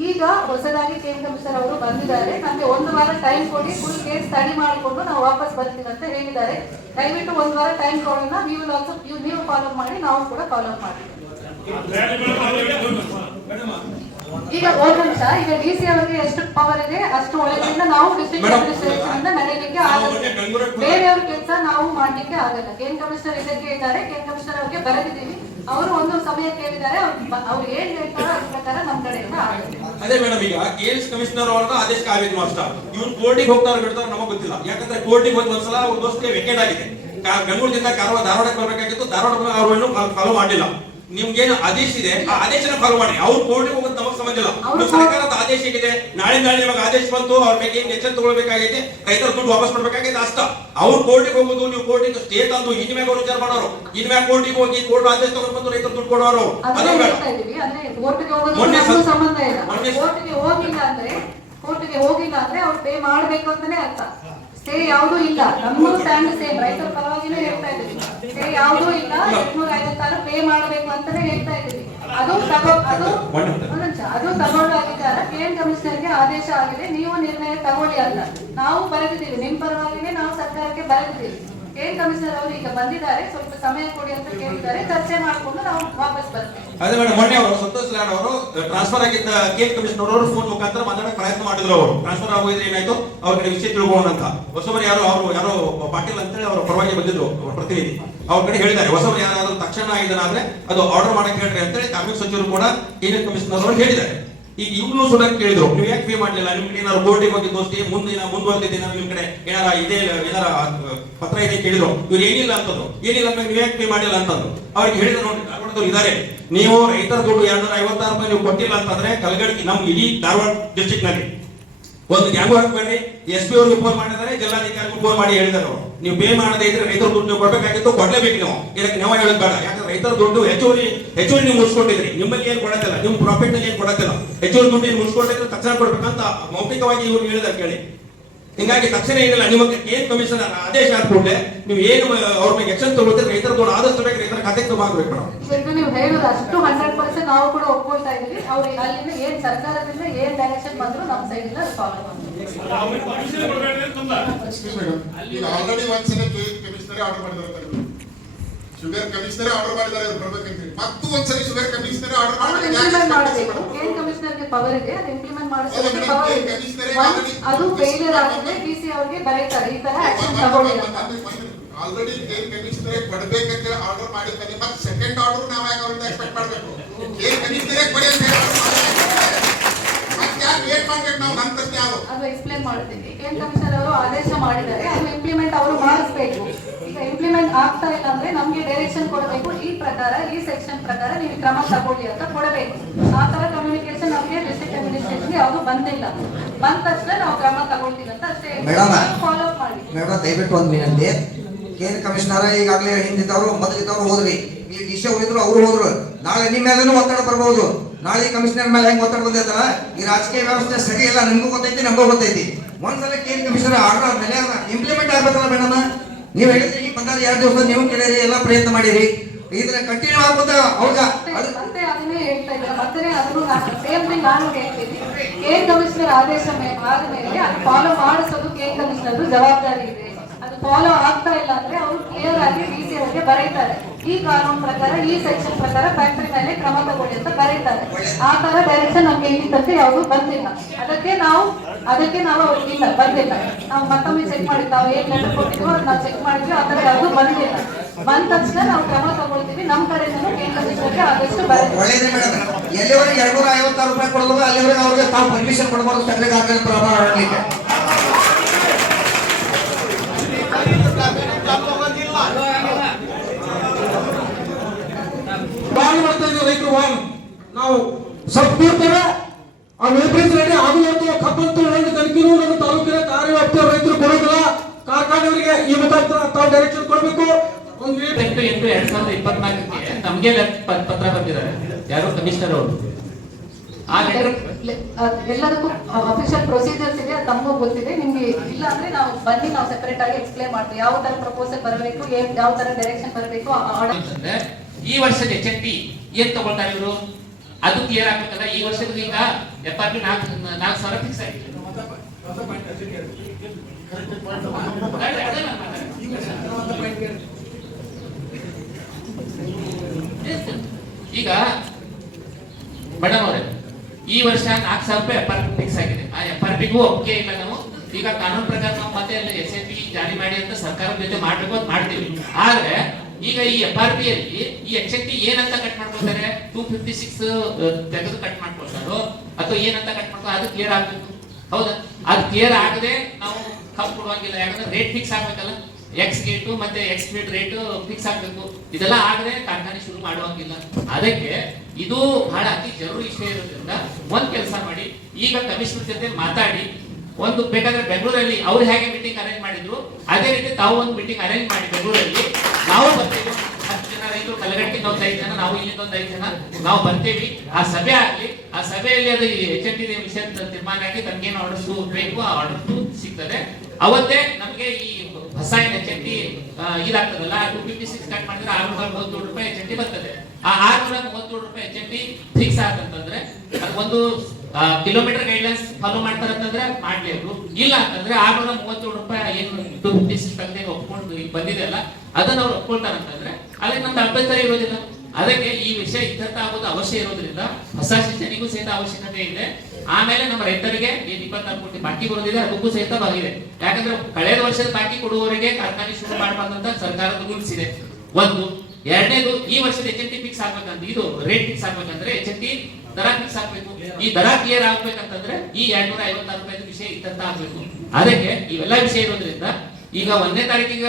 ಈಗ ಹೊಸದಾಗಿ ಕೇಂದ್ರ ಕಮಿಷನರ್ ಅವರು ಬಂದಿದ್ದಾರೆ, ನಮಗೆ 1 ವಾರ ಟೈಮ್ ಕೊಡಿ, ಫುಲ್ ಕೇಸ್ ಸ್ಟಡಿ ಮಾಡಿಕೊಂಡು ನಾವು ವಾಪಸ್ ಬರ್ತೀವಿ ಅಂತ ಹೇಳಿದ್ದಾರೆ. ದಯವಿಟ್ಟು 1 ವಾರ ಟೈಮ್ ಕೊಡೋಣ. ನೀವು ಫಾಲೋ ಮಾಡಿ, ನಾವು ಕೂಡ ಫಾಲೋ ಮಾಡಿ. ಈಗ 1 ನಿಮಿಷ, ಈಗ DC ಅವರಿಗೆ ಎಷ್ಟು ಪವರ್ ಇದೆ ಅಷ್ಟು ಒಳಗಿಂದ ನಾವು ಡಿಸ್ಟ್ರಿಕ್ಟ್ ಅಡ್ಮಿನಿಸ್ಟ್ರೇಷನ್ ಇಂದ ನಡೆಯಲಿಕ್ಕೆ ಆಗಲ್ಲ. ಬೇರೆಯವ್ರ ಕೆಲಸ ನಾವು ಮಾಡ್ಲಿಕ್ಕೆ ಆಗಲ್ಲ. ಕೇಂದ್ರ ಕಮಿಷನರ್ ಇದಕ್ಕೆ ಇದ್ದಾರೆ, ಕೇಂದ್ರ ಕಮಿಷನರ್ ಅವರಿಗೆ ಬರೆದಿದ್ದೀವಿ. ಅವರು ಒಂದು ಸಮಯ ಕೇಳಿದ್ದಾರೆ, ಅವ್ರು ಏನ್ ಹೇಳ್ತಾರೋ ಅದ್ರ ಪ್ರಕಾರ ನಮ್ ಕಡೆಯಿಂದ ಆಗುತ್ತೆ. ಅದೇ ಮೇಡಮ್, ಈಗ ಕೇಸ್ ಕಮಿಷನರ್ ಅವ್ರನ್ನ ಆದೇಶಕ್ಕೆ ಆಗಬೇಕು ಅಷ್ಟ. ಇವ್ರು ಕೋರ್ಟಿಗೆ ಹೋಗ್ತಾರೋ ಬಿಡ್ತಾರೋ ನಮಗೆ ಗೊತ್ತಿಲ್ಲ. ಯಾಕಂದ್ರೆ ಕೋರ್ಟಿಗೆ ಹೋದ ಒಂದ್ಸಲ ಅವ್ರ ದೋಸ್ತಿಗೆ ವೆಕೆಟ್ ಆಗಿದೆ. ಬೆಂಗಳೂರಿನಿಂದ ಧಾರವಾಡಕ್ಕೆ ಬರ್ಬೇಕಾಗಿತ್ತು, ಧಾರವಾಡ ಅವ್ರು ಇನ್ನೂ ಫಾಲೋ ಮಾಡಿಲ್ಲ. ನಿಮ್ಗೇನು ಆದೇಶ ಇದೆ ಆ ಆದೇಶನ ಫಾಲೋ ಮಾಡಿ. ಅವ್ರು ಕೋರ್ಟಿಗೆ ಹೋಗೋದು ನಮಗೆ ಸಂಬಂಧ ಇಲ್ಲ. ಸರ್ಕಾರದ ಆದೇಶ ಇದೆ, ನಾಳೆ ನಿಮಗೆ ಆದೇಶ ಬಂತು, ಅವ್ರ ಮೇಲೆ ಏನ್ ಎಚ್ಚರ ತಗೊಳ್ಬೇಕಾಗೈತೆ, ರೈತರ ದುಡ್ಡು ವಾಪಸ್ ಕೊಡ್ಬೇಕಾಗೈತೆ ಅಷ್ಟ. ಅವ್ರು ಕೋರ್ಟಿಗೆ ಹೋಗೋದು, ನೀವು ಕೋರ್ಟಿಗೆ ಸ್ಟೇ ತಂದು ಇನ್ಮ್ಯಾಗ ಅವ್ರು ವಿಚಾರ ಮಾಡೋರು, ಇನ್ಮ್ಯಾಗ ಕೋರ್ಟಿಗೆ ಹೋಗಿ ಕೋರ್ಟ್ ಆದೇಶ ತಗೊಂಡು ಬಂದು ರೈತರ ದುಡ್ಡು ಕೊಡೋರು. ಅದೇ ಹೇಳ್ತಾ ಇದೀವಿ. ಅಂದ್ರೆ ಕೋರ್ಟ್ಗೆ ಹೋಗೋದು ಸಂಬಂಧ ಇಲ್ಲ. ಕೋರ್ಟ್ಗೆ ಹೋಗಿಲ್ಲ ಅಂದ್ರೆ ಅವ್ರು ಪೇ ಮಾಡ್ಬೇಕು ಅಂತಾನೆ ಅರ್ಥ. ಸ್ಟೇ ಯಾವುದೂ ಇಲ್ಲ. ನಮ್ಮ ಸ್ಟ್ಯಾಂಡ್ ಸೇಮ್, ರೈತರ ಪರವಾಗಿನೇ ಹೇಳ್ತಾ ಇದ್ದೀವಿ. ಸ್ಟೇ ಯಾವುದೂ ಇಲ್ಲ. 856 ಪೇ ಮಾಡಬೇಕು ಅಂತಾನೆ ಹೇಳ್ತಾ ಇದ್ದೀವಿ. ಅದು ತಗೊಂಡಾಗಿದ್ದಾರೆ. KM ಕಮಿಷನರ್ಗೆ ಆದೇಶ ಆಗಿದೆ, ನೀವು ನಿರ್ಣಯ ತಗೊಳ್ಳಿ ಅಂತ ನಾವು ಬರೆದಿದ್ದೀವಿ. ನಿಮ್ ಪರವಾಗಿನೇ ನಾವು ಸರ್ಕಾರಕ್ಕೆ ಬರೆದಿದ್ದೀವಿ. KM ಕಮಿಷನರ್ ಅವರು ಈಗ ಬಂದಿದ್ದಾರೆ, ಸ್ವಲ್ಪ ಸಮಯ ಕೊಡಿ ಅಂತ ಕೇಳಿದ್ದಾರೆ. ಚರ್ಚೆ ಮಾಡಿಕೊಂಡು ನಾವು ವಾಪಸ್ ಬರ್ತೀವಿ. ಅದೇ ಮೇಡಮ್, ಮೊನ್ನೆ ಅವರು ಸಂತೋಷ್ ಲಾಡ್ ಅವರು ಟ್ರಾನ್ಸ್ಫರ್ ಆಗಿದ್ದ KM ಕಮಿಷನರ್ ಅವರು ಫೋನ್ ಮುಖಾಂತರ ಮಾತಾಡಕ್ಕೆ ಪ್ರಯತ್ನ ಮಾಡಿದ್ರು. ಅವರು ಟ್ರಾನ್ಸ್ಫರ್ ಆಗೋದ್ರೆ ಏನಾಯ್ತು ಅವ್ರ ಕಡೆ ವಿಷಯ ತಿಳ್ಕೊಳ್ಳೋಣ ಅಂತ. ಹೊಸಬರು ಯಾರೋ ಪಾಟೀಲ್ ಅಂತೇಳಿ ಅವರ ಪರವಾಗಿ ಬಂದಿದ್ರು ಪ್ರತಿನಿಧಿ. ಅವ್ರ ಕಡೆ ಹೇಳಿದ್ದಾರೆ, ಹೊಸಬರು ಯಾರಾದ್ರೂ ತಕ್ಷಣ ಇದನ್ನಾದ್ರೆ ಅದು ಆರ್ಡರ್ ಮಾಡಕ್ಕೆ ಹೇಳ್ರಿ ಅಂತೇಳಿ ಕಾರ್ಮಿಕ ಸಚಿವರು ಕೂಡ KM ಕಮಿಷನರ್ ಅವರು ಹೇಳಿದ್ದಾರೆ. ಈಗ ಇವ್ರು ಸುಧಾರ ಕೇಳಿದ್ರು, ನೀವು ಯಾಕೆ ಪೇ ಮಾಡಲಿಲ್ಲ? ನಿಮ್ ಕಡೆ ಏನಾದ್ರು ಬೋರ್ಡಿಗೆ ಹೋಗಿ ದೋಸ್ತಿ ಮುಂದುವರೆದಿದ್ದೀನ, ನಿಮ್ ಕಡೆ ಏನಾರ ಇದೇ ಏನಾರ ಪತ್ರ ಇದೆ ಕೇಳಿದ್ರು. ಇವ್ರು ಏನಿಲ್ಲ ಅಂತಂದ್ರು. ಏನಿಲ್ಲ ಅಂದ್ರೆ ನೀವು ಯಾಕೆ ಪೇ ಮಾಡಿಲ್ಲ ಅಂತಂದ್ರು. ಅವ್ರಿಗೆ ಹೇಳಿದ್ರು, ನೋಡಿ ಧಾರವಾಡದವ್ರು ಇದ್ದಾರೆ, ನೀವು ರೈತರ ದುಡ್ಡು 256 ರೂಪಾಯಿ ನೀವು ಕೊಟ್ಟಿಲ್ಲ ಅಂತಂದ್ರೆ ಕಲಗಡಗಿ ನಮ್ ಇಡೀ ಧಾರವಾಡ ಡಿಸ್ಟ್ರಿಕ್ಟ್ ನಲ್ಲಿ ಒಂದು ಗ್ಯಾಂಗು ಹಾಕ್ಬೇಡ್ರಿ. SP ಅವ್ರಿಗೆ ಫೋನ್ ಮಾಡಿದ್ದಾರೆ, ಜಿಲ್ಲಾಧಿಕಾರಿಗೂ ಫೋನ್ ಮಾಡಿ ಹೇಳಿದ್ದಾರೆ. ಅವರು ನೀವು ಪೇ ಮಾಡದೇ ಇದ್ರೆ ರೈತರ ದುಡ್ಡು ನೀವು ಕೊಡ್ಬೇಕಾಗಿತ್ತು, ಕೊಡ್ಲೇಬೇಕು ನೀವು. ಇದಕ್ಕೆ ನಾವು ಹೇಳೋದು ಬೇಡ. ಯಾಕಂದ್ರೆ ರೈತರ ದುಡ್ಡು ಹೆಚ್ಚುವರಿ ನೀವು ಮುಗಿಸ್ಕೊಂಡಿದ್ರಿ. ನಿಮ್ಮಲ್ಲಿ ಏನ್ ಕೊಡತ್ತಿಲ್ಲ, ನಿಮ್ ಪ್ರಾಫಿಟ್ ನಲ್ಲಿ ಏನ್ ಕೊಡತ್ತಿಲ್ಲ. ಹೆಚ್ಚುವರಿ ದುಡ್ಡು ಏನು ಮುಗಿಸ್ಕೊಂಡಿದ್ರೆ ತಕ್ಷಣ ಕೊಡ್ಬೇಕಂತ ಮೌಖಿಕವಾಗಿ ಇವ್ರು ಹೇಳಿದಾರೆ ಕೇಳಿ. ಹಿಂಗಾಗಿ ತಕ್ಷಣ ಏನಿಲ್ಲ, ನಿಮಗೆ KM ಕಮಿಷನರ್ ಆದೇಶ ಆದ ಕೂಡಲೇ ನೀವು ಏನು ಅವ್ರ ಮೇಲೆ ಎಕ್ಷನ್ ತಗೊಳ್ತೀರಿ, ರೈತರ ದುಡ್ಡು ಆದಷ್ಟು ಬೇಗ ರೈತರ ಖಾತೆಗೆ ತಗೋಬೇಕು ಮೇಡಮ್. ಈಗ ನೀವು ಹೇಳೋದು ಅಷ್ಟು 100% ನಾವು ಕೂಡ ಒಪ್ಕೊಳ್ತಾ ಇದೀವಿ. ಅವ್ರಿಗೆ ಅಲ್ಲಿಂದ ಏನ್ ಸರ್ಕಾರದಿಂದ ಏನ್ ಡೈರೆಕ್ಷನ್ ಬಂದ್ರು ನಮ್ಮ ಸೈಡ್ ಇಂದ ಫಾಲೋ ಮಾಡ್ತೀವಿ. ಆಲ್ರೆಡಿ ಒಂದ್ಸಲ ಕಮಿಷನರ್ ಆರ್ಡರ್ ಮಾಡಿದ್ದಾರೆ, ಶುಗರ್ ಕಮಿಷನರ್ ಆರ್ಡರ್ ಮಾಡಿದ್ದಾರೆ ಬರ್ಬೇಕಂತ. ಮತ್ತು ಒಂದ್ಸಲ ಶುಗರ್ ಕಮಿಷನರ್ ಆರ್ಡರ್ ಮಾಡಬೇಕು. KM ಕಮಿಷನರ್ಗೆ ಪವರ್ ಇದೆ, ಅದು ಇಂಪ್ಲಿಮೆಂಟ್ ಮಾಡೋದಕ್ಕೆ ಪವರ್ ಇದೆ. ಅದು ಫೇಲಿಯರ್ ಆಗಿದೆ, DC ಅವರಿಗೆ ಬರೀತಾರೆ ಈ ತರ ಆಕ್ಷನ್ ತಗೊಳ್ಳಿ ಅಂತ. ಆಲ್ರೆಡಿ KM ಕಮಿಷನರ್ ಕೊಡಬೇಕಂತ ಆರ್ಡರ್ ಮಾಡಿರ್ತಾರೆ. ಮತ್ತೆ ಸೆಕೆಂಡ್ ಆರ್ಡರ್ ನಾವು ಯಾಕೆ ಅವ್ರಿಂದ ಎಕ್ಸ್ಪೆಕ್ಟ್ ಮಾಡಬೇಕು? KM ಕಮಿಷನರ್ ಕೊಡಿ ಅಂತ ಅದು ಎಕ್ಸ್ಪ್ಲೇನ್ ಮಾಡ್ತೀವಿ. KM ಕಮಿಷನರ್ ಅವರು ಆದೇಶ ಮಾಡಿದ್ದಾರೆ, ಅದು ಇಂಪ್ಲಿಮೆಂಟ್ ಅವರು ಮಾಡಿಸ್ಬೇಕು. ಈಗ ಇಂಪ್ಲಿಮೆಂಟ್ ಆಗ್ತಾ ಇಲ್ಲ ಅಂದ್ರೆ ನಮ್ಗೆ ಡೈರೆಕ್ಷನ್ ಕೊಡಬೇಕು, ಈ ಪ್ರಕಾರ ಈ ಸೆಕ್ಷನ್ ಪ್ರಕಾರ ನೀವು ಕ್ರಮ ತಗೊಳ್ಳಿ ಅಂತ ಕೊಡಬೇಕು. ಆ ತರ ಕಮ್ಯುನಿಕೇಶನ್ ನಮಗೆ ಡಿಸ್ಟ್ರಿಕ್ಟ್ ಅಡ್ಮಿನಿಸ್ಟ್ರೇಷನ್ಗೆ ಯಾವುದು ಬಂದಿಲ್ಲ. ಬಂದ ತಕ್ಷಣ ನಾವು ಕ್ರಮ ತಗೊಳ್ತೀವಿ ಅಂತ ಅಷ್ಟೇ. ಫಾಲೋ ಅಪ್ ಮಾಡಿ ಮೇಡಮ್. ದಯವಿಟ್ಟು ಒಂದು ವಿನಂತಿ, KM ಕಮಿಷನರ್ ಈಗಾಗಲೇ ಹಿಂದಿದ್ದವರು ಮೊದಲಿದ್ದವರು ಹೋದ್ರಿ, ಈ DC ಹೋಗಿದ್ರು ಅವರು ಹೋದ್ರು. ನಾಳೆ ನಿಮ್ಮ ಮೇಲೂ ಒತ್ತಡ ಬರಬಹುದು. ನಾಳೆ ಕಮಿಷನರ್ ಮೇಲೆ ಹೆಂಗ್ ಒತ್ತಡ ಬಂದಿರ್ತಲ್ಲ, ಈ ರಾಜಕೀಯ ವ್ಯವಸ್ಥೆ ಸರಿ ಇಲ್ಲ, ನಿಮ್ಗೂ ಗೊತ್ತೈತಿ ನಮಗೂ ಗೊತ್ತೈತಿ. ಒಂದ್ಸಲ KM ಕಮಿಷನರ್ ಆರ್ಡರ್ ಆದ್ಮೇಲೆ ಇಂಪ್ಲಿಮೆಂಟ್ ಆಗ್ಬೇಕಲ್ಲ ಮೇಡಮ್. ನೀವು ಹೇಳಿದ್ರಿ ಈ ಬಂದಾಗ 2 ದಿವಸ ನೀವು ಕೇಳಿರಿ, ಎಲ್ಲ ಪ್ರಯತ್ನ ಮಾಡಿರಿ, ಇದ್ರ ಕಂಟಿನ್ಯೂ ಆಗ್ಬೋದ ಅವ್ಗ ಮತ್ತೆ ಅದನ್ನೇ ಹೇಳ್ತಾ ಇದ್ದಾರೆ. ಮತ್ತೆ ಅದನ್ನು ಸೇಮ್ ಥಿಂಗ್ ನಾನು ಹೇಳ್ತೀನಿ. KM ಕಮಿಷನರ್ ಆದೇಶ ಆದ್ಮೇಲೆ ಅದು ಫಾಲೋ ಮಾಡಿಸೋದು KM ಕಮಿಷನರ್ ಜವಾಬ್ದಾರಿ ಇದೆ. ಅದು ಫಾಲೋ ಆಗ್ತಾ ಇಲ್ಲ ಅಂದ್ರೆ ಅವರು ಕ್ಲಿಯರ್ ಆಗಿ DC ಅವರಿಗೆ ಬರೀತಾರೆ, ಈ ಕಾನೂನು ಪ್ರಕಾರ ಈ ಸೆಕ್ಷನ್ ಪ್ರಕಾರ ಫ್ಯಾಕ್ಟರಿ ಮೇಲೆ ಕ್ರಮ ತಗೊಳ್ಳಿ ಅಂತ ಬರೀತಾರೆ. ಆ ತರ ಡೈರೆಕ್ಷನ್ ನಮ್ಗೆ ಇಲ್ಲಿ ತನಕ ಯಾವುದು ಬಂದಿಲ್ಲ. ಅದಕ್ಕೆ ನಾವು ಅವ್ರಿಗೆ ಇಲ್ಲ ಬಂದಿಲ್ಲ. ನಾವು ಮತ್ತೊಮ್ಮೆ ಚೆಕ್ ಮಾಡಿದ್ವಿ, ನಾವು ಏನ್ ಲೆಟರ್ ಕೊಟ್ಟಿದ್ವಿ ಅದು ನಾವು ಚೆಕ್ ಮಾಡಿದ್ವಿ, ಆ ತರ ಯಾವುದು ಬಂದಿಲ್ಲ. ಬಂದ ತಕ್ಷಣ ನಾವು ಕ್ರಮ ತಗೊಳ್ತೀವಿ. ನಮ್ಮ ಕಡೆಯಿಂದ KM ಕಮಿಷನರ್ಗೆ ಆದಷ್ಟು ಬರುತ್ತೆ. ಒಳ್ಳೇದೇ ಮೇಡಮ್. ಎಲ್ಲಿವರೆಗೆ 256 ರೂಪಾಯಿ ಕೊಡೋದು ಅಲ್ಲಿವರೆಗೆ ಅವ್ರಿಗೆ ತಾವು ಪರ್ಮಿಷನ್ ಕೊಡಬಾರ್ದು ಸೆಕ್ರೆಟರಿ ಆಗಲಿ ಪ್ರಭಾವ ಆಡಲಿಕ್ಕೆ. ಬಾಂಡ್ ಮಾಡ್ತಾ ಇದ್ದೀವಿ ರೈತರು. ಬಾಂಡ್ ನಾವು ಸ್ವಲ್ಪ ಕೂರ್ತೇವೆ, ಆ ವೇಬ್ರೇಜ್ ರೆಡಿ ಆಗುವಂತ ಕಬ್ಬಂತೂ ಒಂದು ತನಿಖೆನೂ ನಮ್ಮ ತಾಲೂಕಿನ ಕಾರ್ಯವ್ಯಾಪ್ತಿಯ ರೈತರು ಕೊಡೋದಿಲ್ಲ. ಕಾರ್ಖಾನೆಯವರಿಗೆ ಈ ಮುಖಾಂತರ ತಾವು ಡೈರೆಕ್ಷನ್ ಕೊಡಬೇಕು. 8/8/2024 ನಮ್ಗೆ ಪತ್ರ ಬಂದಿದ್ದಾರೆ, ಯಾರು ಕಮಿಷನರ್ ಅವರು. ಆ ಲೆಟರ್ ಎಲ್ಲದಕ್ಕೂ ಅಫಿಷಿಯಲ್ ಪ್ರೊಸೀಜರ್ಸ್ ಇದೆ, ಅದು ತಮಗೂ ಗೊತ್ತಿದೆ. ನಿಮ್ಗೆ ಇಲ್ಲ ಅಂದ್ರೆ ನಾವು ಬನ್ನಿ, ನಾವು ಸೆಪರೇಟ್ ಆಗಿ ಎಕ್ಸ್ಪ್ಲೇನ್ ಮಾಡ್ತೀವಿ ಯಾವ ತರ ಪ್ರಪೋಸಲ್ ಬರಬೇಕು, ಯಾವ ತರ ಡೈರೆಕ್ಷನ್ ಬರಬೇಕು. ಈ ವರ್ಷದ HNP ಏನ್ ತಗೊಳ್ತಾರೆ ಇವರು? ಅದು ಕ್ಲಿಯರ್ ಆಗ್ಬೇಕಲ್ಲ. ಈ ವರ್ಷದ ಈಗ FRP 4,000 ಫಿಕ್ಸ್ ಆಗಿದೆ. ಈಗ ಮೇಡಮ್ ಅವರೇ, ಈ ವರ್ಷ 4,000 ರೂಪಾಯಿ FRP ಫಿಕ್ಸ್ ಆಗಿದೆ. ಆ FRPಗೂ ಒಪ್ಪಿಗೆ ಇಲ್ಲ ನಾವು. ಈಗ ಕಾನೂನು ಪ್ರಕಾರ ನಾವು ಮತ್ತೆ SAP ಜಾರಿ ಮಾಡಿ ಅಂತ ಸರ್ಕಾರದ ಜೊತೆ ಮಾಡಬೇಕು ಅಂತ ಮಾಡ್ತೀವಿ. ಆದ್ರೆ ಈಗ ಈ FRP ಅಲ್ಲಿ ಈ HNT ಏನಂತ ಕಟ್ ಮಾಡ್ಕೊಳ್ತಾರೆ, 256 ತೆಗೆದು ಕಟ್ ಮಾಡ್ಕೊಳ್ತಾರೋ ಅಥವಾ ಏನಂತ ಕಟ್ ಮಾಡ್ಕೊ, ಅದು ಕ್ಲಿಯರ್ ಆಗ್ಬೇಕು. ಹೌದಾ? ಅದು ಕ್ಲಿಯರ್ ಆಗದೆ ನಾವು ಕಪ್ ಕೊಡುವಂಗಿಲ್ಲ. ಯಾಕಂದ್ರೆ ರೇಟ್ ಫಿಕ್ಸ್ ಆಗ್ಬೇಕಲ್ಲ, ಎಕ್ಸ್ ಗೇಟು ಮತ್ತೆ ಎಕ್ಸ್ ಫೀಟ್ ರೇಟ್ ಫಿಕ್ಸ್ ಆಗ್ಬೇಕು. ಇದೆಲ್ಲ ಆಗದೆ ಕಾರ್ಖಾನೆ ಶುರು ಮಾಡುವಂಗಿಲ್ಲ. ಅದಕ್ಕೆ ಇದು ಬಹಳ ಅತಿ ಜರೂರಿ ವಿಷಯ ಇರೋದ್ರಿಂದ ಒಂದ್ ಕೆಲಸ ಮಾಡಿ, ಈಗ ಕಮಿಷನರ್ ಜೊತೆ ಮಾತಾಡಿ, ಒಂದು ಬೇಕಾದ್ರೆ ಬೆಂಗಳೂರಲ್ಲಿ ಅವ್ರು ಹೇಗೆ ಮೀಟಿಂಗ್ ಅರೇಂಜ್ ಮಾಡಿದ್ರು ಅದೇ ರೀತಿ ತಾವು ಒಂದು ಮೀಟಿಂಗ್ ಅರೇಂಜ್ ಮಾಡಿ ಬೆಂಗಳೂರಲ್ಲಿ ನಾವು ಬರ್ತೇವೆ. 10 ಜನ ರೈತರು, ಕಲಗಟ್ಟಿಂದ ಒಂದು 5 ಜನ, ನಾವು ಇಲ್ಲಿಂದ ಒಂದು 5 ಜನ ನಾವು ಬರ್ತೇವಿ. ಆ ಸಭೆ ಆಗ್ಲಿ, ಆ ಸಭೆಯಲ್ಲಿ ಅದು HNT ವಿಷಯ ತೀರ್ಮಾನ ಆಗಿ ತಮ್ಗೇನು ಆರ್ಡರ್ಸ್ ಬೇಕು ಆ ಆರ್ಡರ್ಸ್ ಸಿಗ್ತದೆ. ಅವತ್ತೇ ನಮ್ಗೆ ಈ ಹೊಸ HNT ಇದಾಗ್ತದಲ್ಲ, 256 ಕಟ್ ಮಾಡಿದ್ರೆ 637 ರೂಪಾಯಿ HNT ಬರ್ತದೆ. ಆ 637 ರೂಪಾಯಿ HNT ಫಿಕ್ಸ್ ಆಗಂತಂದ್ರೆ ಒಂದು ಕಿಲೋಮೀಟರ್ ಗೈಡ್ಲೈನ್ಸ್ ಫಾಲೋ ಮಾಡ್ತಾರಂತಂದ್ರೆ ಮಾಡ್ಲೇಬೇಕು. ಇಲ್ಲ ಅಂತಂದ್ರೆ 637 ರೂಪಾಯಿ ಏನು 256 ಬಗ್ಗೆ ಒಪ್ಕೊಂಡು ಬಂದಿದೆ ಅಲ್ಲ, ಅದನ್ನ ಅವ್ರು ಒಪ್ಕೊಳ್ತಾರಂತಂದ್ರೆ ಅಲ್ಲಿ ನಮ್ದು ಅಭ್ಯಂತರ ಇರೋದಿಲ್ಲ. ಅದಕ್ಕೆ ಈ ವಿಷಯ ಇತ್ಯರ್ಥ ಆಗೋದು ಅವಶ್ಯ ಇರೋದ್ರಿಂದ ಹೊಸ ಶಿಕ್ಷಣಿಗೂ ಸಹಿತ ಅವಶ್ಯಕತೆ ಇದೆ. ಆಮೇಲೆ ನಮ್ಮ ರೈತರಿಗೆ ಏನ್ 24 ಕೋಟಿ ಬಾಕಿ ಬರೋದಿದೆ ಅದಕ್ಕೂ ಸಹಿತ ಬಾಗಿದೆ. ಯಾಕಂದ್ರೆ ಕಳೆದ ವರ್ಷದ ಬಾಕಿ ಕೊಡುವವರಿಗೆ ಕಾರ್ಖಾನೆ ಶುರು ಮಾಡಬಾರ್ದಂತ ಸರ್ಕಾರದ ರೂಲ್ಸ್ ಇದೆ. ಒಂದು. ಎರಡನೇದು, ಈ ವರ್ಷದ HNT ಫಿಕ್ಸ್ ಆಗ್ಬೇಕಂತ, ಇದು ರೇಟ್ ಫಿಕ್ಸ್ ಆಗ್ಬೇಕಂದ್ರೆ HNT ದರ ಫಿಕ್ಸ್ ಆಗ್ಬೇಕು. ಈ ದರ ಕ್ಲಿಯರ್ ಆಗ್ಬೇಕಂತಂದ್ರೆ ಈ 256 ರೂಪಾಯಿ ವಿಷಯ ಇತ್ತಂತ ಆಗ್ಬೇಕು. ಅದಕ್ಕೆ ಇವೆಲ್ಲ ವಿಷಯ ಇರೋದ್ರಿಂದ ಈಗ 1ನೇ ತಾರೀಕಿಗೆ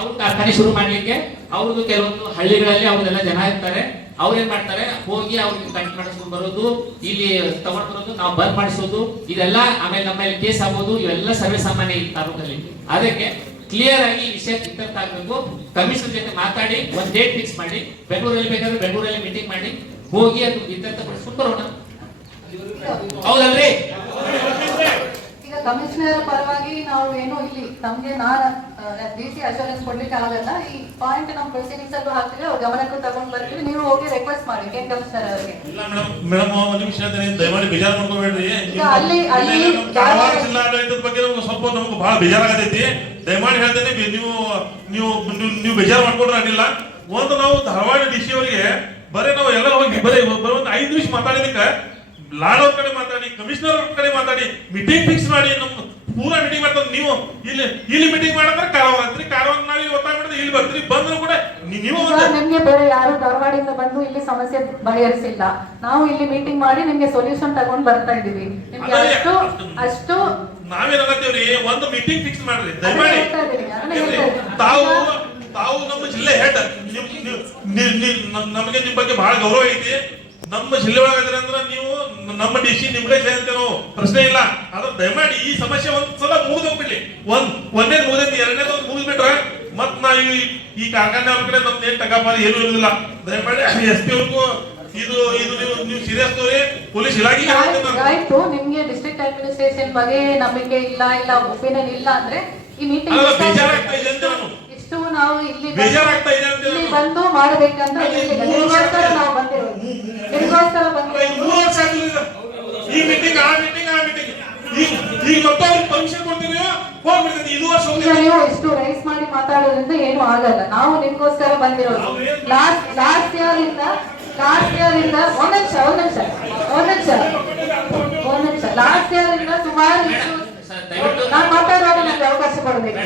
ಅವ್ರು ಕಾರ್ಖಾನೆ ಶುರು ಮಾಡ್ಲಿಕ್ಕೆ ಅವ್ರದ್ದು ಕೆಲವೊಂದು ಹಳ್ಳಿಗಳಲ್ಲಿ ಅವ್ರದೆಲ್ಲ ಜನ ಇರ್ತಾರೆ. ಅವ್ರೇನ್ ಮಾಡ್ತಾರೆ, ಹೋಗಿ ಅವ್ರಿಗೆ ಕಟ್ ಮಾಡಿಸ್ಕೊಂಡು ಬರೋದು, ಇಲ್ಲಿ ತಗೊಂಡ್ ಬರೋದು, ನಾವು ಬಂದ್ ಮಾಡಿಸೋದು, ಇದೆಲ್ಲ ಆಮೇಲೆ ನಮ್ಮ ಮೇಲೆ ಕೇಸ್ ಆಗೋದು, ಇವೆಲ್ಲ ಸರ್ವೇ ಸಾಮಾನ್ಯ ಈ ತಾಲೂಕಲ್ಲಿ. ಅದಕ್ಕೆ ಕ್ಲಿಯರ್ ಆಗಿ ಈ ವಿಷಯ ಇತ್ಯರ್ಥ ಆಗ್ಬೇಕು. ಕಮಿಷನರ್ ಜೊತೆ ಮಾತಾಡಿ ಒಂದ್ ಡೇಟ್ ಫಿಕ್ಸ್ ಮಾಡಿ, ಬೆಂಗಳೂರಲ್ಲಿ ಬೇಕಾದ್ರೆ ಬೆಂಗಳೂರಲ್ಲಿ ಮೀಟಿಂಗ್ ಮಾಡಿ ಹೋಗಿ ಅದು ಇತ್ಯರ್ಥ ಪಡಿಸ್ಕೊಂಡು ಬರೋಣ. ಹೌದಲ್ರಿ? ಈಗ ಕಮಿಷನರ್ ಪರವಾಗಿ ನಾವು ಏನು ಇಲ್ಲಿ ತಮ್ಗೆ ನಾನು DC ಅಶ್ಯೂರೆನ್ಸ್ ಕೊಡ್ಲಿಕ್ಕೆ ಆಗಲ್ಲ. ಈ ಪಾಯಿಂಟ್ ನಮ್ಮ ಪ್ರೊಸೀಡಿಂಗ್ಸ್ ಅಲ್ಲೂ ಹಾಕ್ತೀವಿ, ಅವ್ರ ಗಮನಕ್ಕೂ ತಗೊಂಡ್ ಬರ್ತೀವಿ. ನೀವು ಹೋಗಿ ರಿಕ್ವೆಸ್ಟ್ ಮಾಡಿ ಕೇಂದ್ರ ಕಮಿಷನರ್ ಅವರಿಗೆ. ಇಲ್ಲ ಮೇಡಮ್ ಒಂದು ನಿಮಿಷ ದಯಮಾಡಿ ಬೇಜಾರು ಮಾಡ್ಕೋಬೇಡ್ರಿ. ಅಲ್ಲಿ ಧಾರವಾಡ ಜಿಲ್ಲಾಡಳಿತದ ಬಗ್ಗೆ ಸ್ವಲ್ಪ ನಮ್ಗೆ ಬಹಳ ಬೇಜಾರಾಗತೈತಿ. ದಯಮಾಡಿ ಹೇಳ್ತೇನೆ, ನೀವು ಬೇಜಾರು ಮಾಡ್ಕೊಂಡ್ರೆ ಅಡ್ಡಿಲ್ಲ. ಒಂದು ನಾವು ಧಾರವಾಡ DC ಅವರಿಗೆ ಬರೀ ನಾವು ಎಲ್ಲ ಹೋಗಿ ಬರೀ ಒಂದು 5 ನಿಮಿಷ ಮಾತಾಡಿದಕ್ಕೆ ಲಾಡ್ ಅವ್ರ ಕಡೆ ಮಾತಾಡಿ, ಕಮಿಷನರ್ ಅವ್ರ ಕಡೆ ಮಾತಾಡಿ, ಮೀಟಿಂಗ್ ಫಿಕ್ಸ್ ಮಾಡಿ, ನಮ್ಮ ಪೂರಾ ಮೀಟಿಂಗ್ ಮಾಡ್ತಾರೆ. ನೀವು ಇಲ್ಲಿ ಮೀಟಿಂಗ್ ಮಾಡಿದ್ರೆ ಕಾರವಾರ ಅಂತ್ರಿ, ಕಾರವಾರ ನಾವು ಒತ್ತಾಯ ಮಾಡಿದ್ರೆ ಇಲ್ಲಿ ಬರ್ತೀರಿ, ಬಂದ್ರು ಕೂಡ ನೀವು ನಿಮ್ಗೆ ಬೇರೆ ಯಾರು ಧಾರವಾಡಿಂದ ಬಂದು ಇಲ್ಲಿ ಸಮಸ್ಯೆ ಬಗೆಹರಿಸಿಲ್ಲ. ನಾವು ಇಲ್ಲಿ ಮೀಟಿಂಗ್ ಮಾಡಿ ನಿಮ್ಗೆ ಸೊಲ್ಯೂಷನ್ ತಗೊಂಡ್ ಬರ್ತಾ ಇದೀವಿ. ನಿಮ್ಗೆ ಅಷ್ಟು ನಾವೇನಾಗತ್ತೇವ್ರಿ, ಒಂದು ಮೀಟಿಂಗ್ ಫಿಕ್ಸ್ ಮಾಡ್ರಿ ದಯಮಾಡಿ. ತಾವು ನಮ್ಮ ಜಿಲ್ಲೆ ಹೆಡ್, ನಮಗೆ ನಿಮ್ ಬಗ್ಗೆ ಬಹಳ ಗೌರವ ಐತಿ. ನಮ್ಮ ಜಿಲ್ಲೆ ಒಳಗಿದ್ರೆ ಅಂದ್ರೆ ನೀವು ನಮ್ಮ DC ನಿಮ್ಗೆ ಸೇರುತ್ತೆ, ನಾವು ಪ್ರಶ್ನೆ ಇಲ್ಲ. ಆದ್ರೆ ದಯಮಾಡಿ ಈ ಸಮಸ್ಯೆ ಒಂದ್ಸಲ ಮುಗಿದೋಗ್ಬಿಡ್ಲಿ. ಒಂದೇ ಮುಗಿದೈತಿ, ಎರಡನೇದು ಮುಗಿದ್ಬಿಟ್ರೆ ಮತ್ ನಾವು ಈ ಕಾರ್ಖಾನೆ ಅವ್ರ ಕಡೆ ನಮ್ದು ಏನ್ ತಗಬಾರಿ ಏನೂ ಇರುದಿಲ್ಲ. ದಯಮಾಡಿ SP ಅವ್ರಿಗೂ ಇದು ನೀವು ಸೀರಿಯಸ್ ತೋರಿ, ಪೊಲೀಸ್ ಇಲಾಖೆಗೆ ಆಯ್ತು. ನಿಮ್ಗೆ ಡಿಸ್ಟ್ರಿಕ್ಟ್ ಅಡ್ಮಿನಿಸ್ಟ್ರೇಷನ್ ಬಗ್ಗೆ ನಂಬಿಕೆ ಇಲ್ಲ ಒಪಿನಿಯನ್ ಇಲ್ಲ ಅಂದ್ರೆ ಈ ಮೀಟಿಂಗ್ ಬೇಜಾರಾಗ್ತಾ ಇದೆ ಅಂತ ನಾನು ನಾವು ಇಲ್ಲಿ ಬೇಜಾರಾಗ್ತಾ ಇದೆ ಅಂತ ಬಂದು ಮಾಡಬೇಕಂತ ನಿಮ್ಗೋಸ್ಕರ ನಾವು ಬಂದಿರೋದು. ನಿಮ್ಗೋಸ್ಕರ ಬಂದಿರೋದು. ಈ ಮೀಟಿಂಗ್ ಆ ಮೀಟಿಂಗ್ ಈಗ ಮತ್ತೆ ಅವ್ರಿಗೆ ಪರ್ಮಿಷನ್ ಕೊಡ್ತೀವಿ, ಹೋಗ್ಬಿಡ್ತೈತಿ. ಇದು ವರ್ಷ ನೀವು ಇಷ್ಟು ರೈಸ್ ಮಾಡಿ ಮಾತಾಡೋದ್ರಿಂದ ಏನು ಆಗಲ್ಲ. ನಾವು ನಿಮ್ಗೋಸ್ಕರ ಬಂದಿರೋದು. ಲಾಸ್ಟ್ ಇಯರ್ ಇಂದ ಒಂದ್ ನಿಮಿಷ ಲಾಸ್ಟ್ ಇಯರ್ ಇಂದ ಸುಮಾರು ನಾನು ಮಾತಾಡುವಾಗ ನನಗೆ ಅವಕಾಶ ಕೊಡಬೇಕು.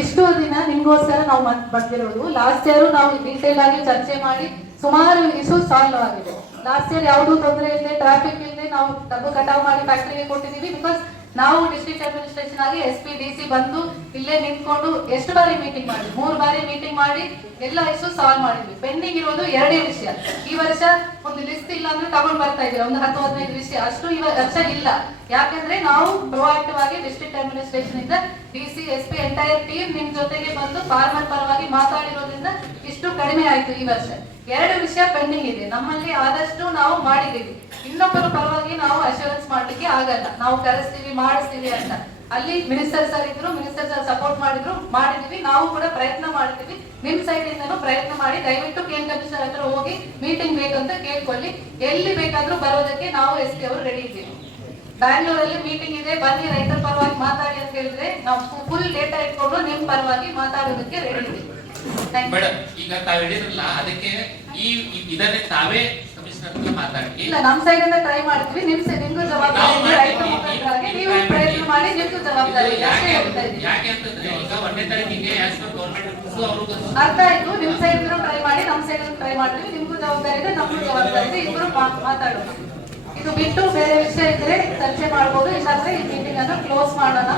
ಇಷ್ಟು ದಿನ ನಿಮ್ಗೋಸ್ಕರ ನಾವು ಬರ್ತಿರೋದು. ಲಾಸ್ಟ್ ಇಯರ್ ನಾವು ಡೀಟೇಲ್ ಆಗಿ ಚರ್ಚೆ ಮಾಡಿ ಸುಮಾರು ಇಶ್ಯೂ ಸಾಲ್ವ್ ಆಗಿದೆ. ಲಾಸ್ಟ್ ಇಯರ್ ಯಾವ್ದು ತೊಂದರೆ ಇಲ್ಲದೆ, ಟ್ರಾಫಿಕ್ ಇಲ್ಲದೆ ನಾವು ಡಬ್ಬು ಕಟಾವ್ ಮಾಡಿ ಫ್ಯಾಕ್ಟರಿಗೆ ಕೊಟ್ಟಿದೀವಿ. ಬಿಕಾಸ್ ನಾವು ಡಿಸ್ಟ್ರಿಕ್ಟ್ ಅಡ್ಮಿನಿಸ್ಟ್ರೇಷನ್ ಆಗಿ SP DC ಬಂದು ಇಲ್ಲೇ ನಿಂತ್ಕೊಂಡು ಎಷ್ಟು ಬಾರಿ ಮೀಟಿಂಗ್ ಮಾಡಿ, 3 ಬಾರಿ ಮೀಟಿಂಗ್ ಮಾಡಿ ಎಲ್ಲ ಇಶ್ಯೂ ಸಾಲ್ವ್ ಮಾಡಿದ್ವಿ. ಪೆಂಡಿಂಗ್ ಇರೋದು 2 ವಿಷಯ. ಈ ವರ್ಷ ಒಂದು ಲಿಸ್ಟ್ ಇಲ್ಲ ಅಂದ್ರೆ ತಗೊಂಡ್ ಬರ್ತಾ ಇದ್ದೀವಿ, ಒಂದು 10-15 ವಿಷಯ. ಅಷ್ಟು ಈ ವರ್ಷ ಇಲ್ಲ. ಯಾಕಂದ್ರೆ ನಾವು ಪ್ರೊಆಕ್ಟಿವ್ ಆಗಿ ಡಿಸ್ಟ್ರಿಕ್ಟ್ ಅಡ್ಮಿನಿಸ್ಟ್ರೇಷನ್ ಇಂದ DC SP ಎಂಟೈರ್ ಟೀಮ್ ನಿಮ್ ಜೊತೆಗೆ ಬಂದು ಫಾರ್ಮರ್ ಪರವಾಗಿ ಮಾತಾಡಿರೋದ್ರಿಂದ ಇಷ್ಟು ಕಡಿಮೆ ಆಯ್ತು. ಈ ವರ್ಷ 2 ವಿಷಯ ಪೆಂಡಿಂಗ್ ಇದೆ. ನಮ್ಮಲ್ಲಿ ಆದಷ್ಟು ನಾವು ಮಾಡಿದ್ದೀವಿ. ಇನ್ನೊಬ್ಬರ ಪರವಾಗಿ ನಾವು ಅಶ್ಯೂರೆನ್ಸ್ ಮಾಡ್ಲಿಕ್ಕೆ ಆಗಲ್ಲ. ನಾವು ಕರೆಸ್ತೀವಿ ಮಾಡಿಸ್ತೀವಿ ಅಂತ ಅಲ್ಲಿ ಮಿನಿಸ್ಟರ್ ಸರ್ ಇದ್ರು, ಮಿನಿಸ್ಟರ್ ಸರ್ ಸಪೋರ್ಟ್ ಮಾಡಿದ್ವಿ. ನಾವು ಕೂಡ ಪ್ರಯತ್ನ ಮಾಡ್ತೀವಿ. ನಿಮ್ ಸೈಡ್ ಇಂದನೂ ಪ್ರಯತ್ನ ಮಾಡಿ ದಯವಿಟ್ಟು ಕೇಂದ್ರ ಕಮಿಷನರ್ ಹತ್ರ ಹೋಗಿ ಮೀಟಿಂಗ್ ಬೇಕಂತ ಕೇಳ್ಕೊಳ್ಳಿ. ಎಲ್ಲಿ ಬೇಕಾದ್ರೂ ಬರೋದಕ್ಕೆ ನಾವು SP ಅವರು ರೆಡಿ ಇದ್ದೀವಿ. ಬ್ಯಾಂಗ್ಳೂರಲ್ಲಿ ಮೀಟಿಂಗ್ ಇದೆ, ಬನ್ನಿ ರೈತರ ಪರವಾಗಿ ಮಾತಾಡಿ ಅಂತ ಹೇಳಿದ್ರೆ ನಾವು ಫುಲ್ ಡೇಟಾ ಇಟ್ಕೊಂಡು ನಿಮ್ ಪರವಾಗಿ ಮಾತಾಡೋದಕ್ಕೆ ರೆಡಿ ಇದ್ದೀವಿ. ಮೇಡಮ್, ಈಗ ತಾವ್ ಹೇಳಿದ್ರಲ್ಲ, ಅದಕ್ಕೆ ಇದನ್ನೇ ತಾವೇ ಕಮಿಷನರ್ ಹತ್ರ ಮಾತಾಡಿ. ಇಲ್ಲ, ನಮ್ ಸೈಡ್ ಇಂದ ಟ್ರೈ ಮಾಡ್ತೀವಿ. ನಿಮ್ಗೂ ಜವಾಬ್ದಾರಿ ಇದೆ, ರೈತರ ಮುಖಂಡರಾಗಿ ನೀವು ಪ್ರಯತ್ನ ಮಾಡಿ, ನಿಮ್ಗೂ ಜವಾಬ್ದಾರಿ ಇದೆ. ಅಷ್ಟೇ ಹೇಳ್ತಾ ಇದ್ದೀನಿ. ಯಾಕೆ ಅಂತಂದ್ರೆ ಈಗ 1ನೇ ತಾರೀಕಿಗೆ ಆಸ್ ಪರ್ ಗವರ್ನಮೆಂಟ್ ಅವರು ಅರ್ಥ ಆಯ್ತು. ನಿಮ್ ಸೈಡ್ ಟ್ರೈ ಮಾಡಿ, ನಮ್ ಸೈಡ್ ಟ್ರೈ ಮಾಡ್ತೀವಿ. ನಿಮ್ಗೂ ಜವಾಬ್ದಾರಿ ಇದೆ, ನಮಗೂ ಜವಾಬ್ದಾರಿ ಇದೆ. ಇಬ್ರು ಮಾತಾಡೋಣ. ಇದು ಬಿಟ್ಟು ಬೇರೆ ವಿಷಯ ಇದ್ರೆ ಚರ್ಚೆ ಮಾಡ್ಬೋದು. ಇಲ್ಲಾಂದ್ರೆ ಈ ಮೀಟಿಂಗ್ ಅನ್ನು ಕ್ಲೋಸ್ ಮಾಡೋಣ.